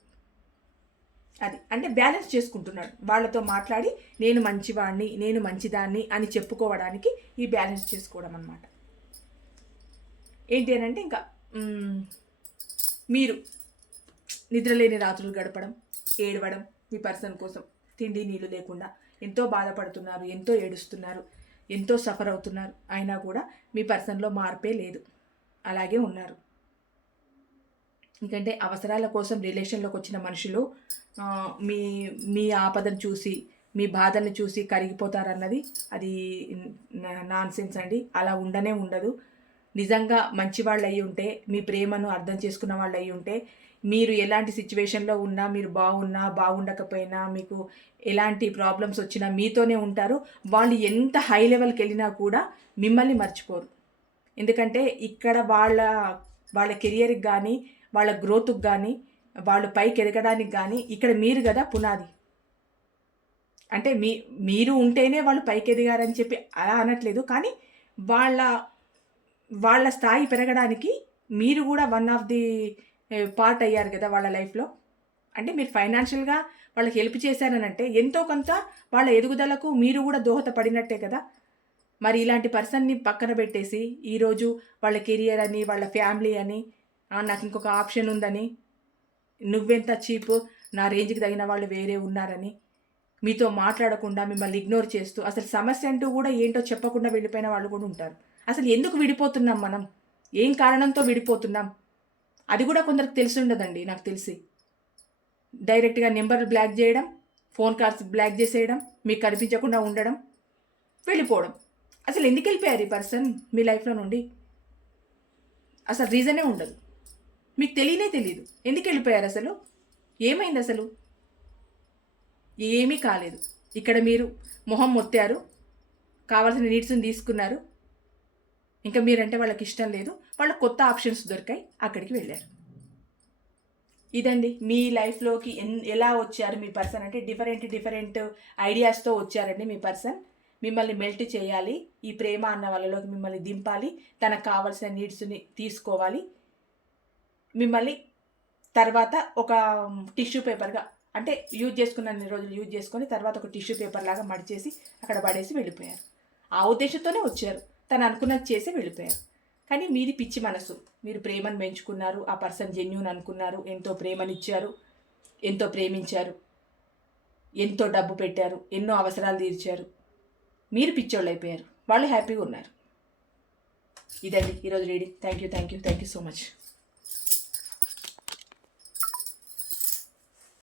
అది అంటే బ్యాలెన్స్ చేసుకుంటున్నాడు. వాళ్ళతో మాట్లాడి నేను మంచివాడిని, నేను మంచిదాన్ని అని చెప్పుకోవడానికి ఈ బ్యాలెన్స్ చేసుకోవడం అన్నమాట. ఏంటి అని అంటే ఇంకా మీరు నిద్రలేని రాత్రులు గడపడం, ఏడవడం, మీ పర్సన్ కోసం తిండి నీళ్ళు లేకుండా ఎంతో బాధపడుతున్నారు, ఎంతో ఏడుస్తున్నారు, ఎంతో సఫర్ అవుతున్నారు. అయినా కూడా మీ పర్సన్లో మార్పే లేదు, అలాగే ఉన్నారు. ఎందుకంటే అవసరాల కోసం రిలేషన్లోకి వచ్చిన మనుషులు మీ మీ ఆపదను చూసి, మీ బాధను చూసి కరిగిపోతారన్నది అది నాన్సెన్స్ అండి. అలా ఉండనే ఉండదు. నిజంగా మంచి వాళ్ళు అయ్యి ఉంటే, మీ ప్రేమను అర్థం చేసుకున్న వాళ్ళు అయ్యి ఉంటే, మీరు ఎలాంటి సిచ్యువేషన్లో ఉన్నా, మీరు బాగున్నా బాగుండకపోయినా, మీకు ఎలాంటి ప్రాబ్లమ్స్ వచ్చినా మీతోనే ఉంటారు. వాళ్ళు ఎంత హై లెవెల్కి వెళ్ళినా కూడా మిమ్మల్ని మర్చిపోరు. ఎందుకంటే ఇక్కడ వాళ్ళ కెరియర్కి కానీ, వాళ్ళ గ్రోత్కి కానీ, వాళ్ళు పైకి ఎదగడానికి కానీ ఇక్కడ మీరు కదా పునాది. అంటే మీరు ఉంటేనే వాళ్ళు పైకి ఎదిగారని చెప్పి అలా అనట్లేదు, కానీ వాళ్ళ స్థాయి పెరగడానికి మీరు కూడా వన్ ఆఫ్ ది పార్ట్ అయ్యారు కదా వాళ్ళ లైఫ్లో. అంటే మీరు ఫైనాన్షియల్గా వాళ్ళకి హెల్ప్ చేశారని అంటే ఎంతో కొంత వాళ్ళ ఎదుగుదలకు మీరు కూడా దోహదపడినట్టే కదా. మరి ఇలాంటి పర్సన్ని పక్కన పెట్టేసి ఈరోజు వాళ్ళ కెరియర్ అని, వాళ్ళ ఫ్యామిలీ అని, నాకు ఇంకొక ఆప్షన్ ఉందని, నువ్వెంత చీప్, నా రేంజ్కి తగిన వాళ్ళు వేరే ఉన్నారని మీతో మాట్లాడకుండా మిమ్మల్ని ఇగ్నోర్ చేస్తూ, అసలు సమస్య అంటూ కూడా ఏంటో చెప్పకుండా వెళ్ళిపోయిన వాళ్ళు కూడా ఉంటారు. అసలు ఎందుకు విడిపోతున్నాం మనం, ఏం కారణంతో విడిపోతున్నాం అది కూడా కొందరికి తెలిసి ఉండదండి. నాకు తెలిసి డైరెక్ట్గా నెంబర్ బ్లాక్ చేయడం, ఫోన్ కాల్స్ బ్లాక్ చేసేయడం, మీకు కనిపించకుండా ఉండడం, వెళ్ళిపోవడం. అసలు ఎందుకు వెళ్ళిపోయారు ఈ పర్సన్ మీ లైఫ్లో నుండి? అసలు రీజనే ఉండదు, మీకు తెలియదు ఎందుకు వెళ్ళిపోయారు. అసలు ఏమైంది? అసలు ఏమీ కాలేదు. ఇక్కడ మీరు మొహం మొత్తారు, కావాల్సిన నీడ్స్ని తీసుకున్నారు, ఇంకా మీరంటే వాళ్ళకి ఇష్టం లేదు, వాళ్ళకి కొత్త ఆప్షన్స్ దొరికాయి, అక్కడికి వెళ్ళారు. ఇదండి మీ లైఫ్లోకి ఎలా వచ్చారు మీ పర్సన్ అంటే డిఫరెంట్ ఐడియాస్తో వచ్చారండి మీ పర్సన్. మిమ్మల్ని మెల్ట్ చేయాలి, ఈ ప్రేమ అన్న వాళ్ళలోకి మిమ్మల్ని దింపాలి, తనకు కావాల్సిన నీడ్స్ని తీసుకోవాలి, మిమ్మల్ని తర్వాత ఒక టిష్యూ పేపర్గా అంటే యూజ్ చేసుకున్న రోజులు యూజ్ చేసుకొని తర్వాత ఒక టిష్యూ పేపర్ లాగా మడిచేసి అక్కడ పడేసి వెళ్ళిపోయారు. ఆ ఉద్దేశంతోనే వచ్చారు, తను అనుకున్నది చేసి వెళ్ళిపోయారు. కానీ మీది పిచ్చి మనసు, మీరు ప్రేమను పెంచుకున్నారు, ఆ పర్సన్ జెన్యూన్ అనుకున్నారు, ఎంతో ప్రేమనిచ్చారు, ఎంతో ప్రేమించారు, ఎంతో డబ్బు పెట్టారు, ఎన్నో అవసరాలు తీర్చారు. మీరు పిచ్చోళ్ళు అయిపోయారు, వాళ్ళు హ్యాపీగా ఉన్నారు. ఇదండి ఈరోజు reading. Thank you so much.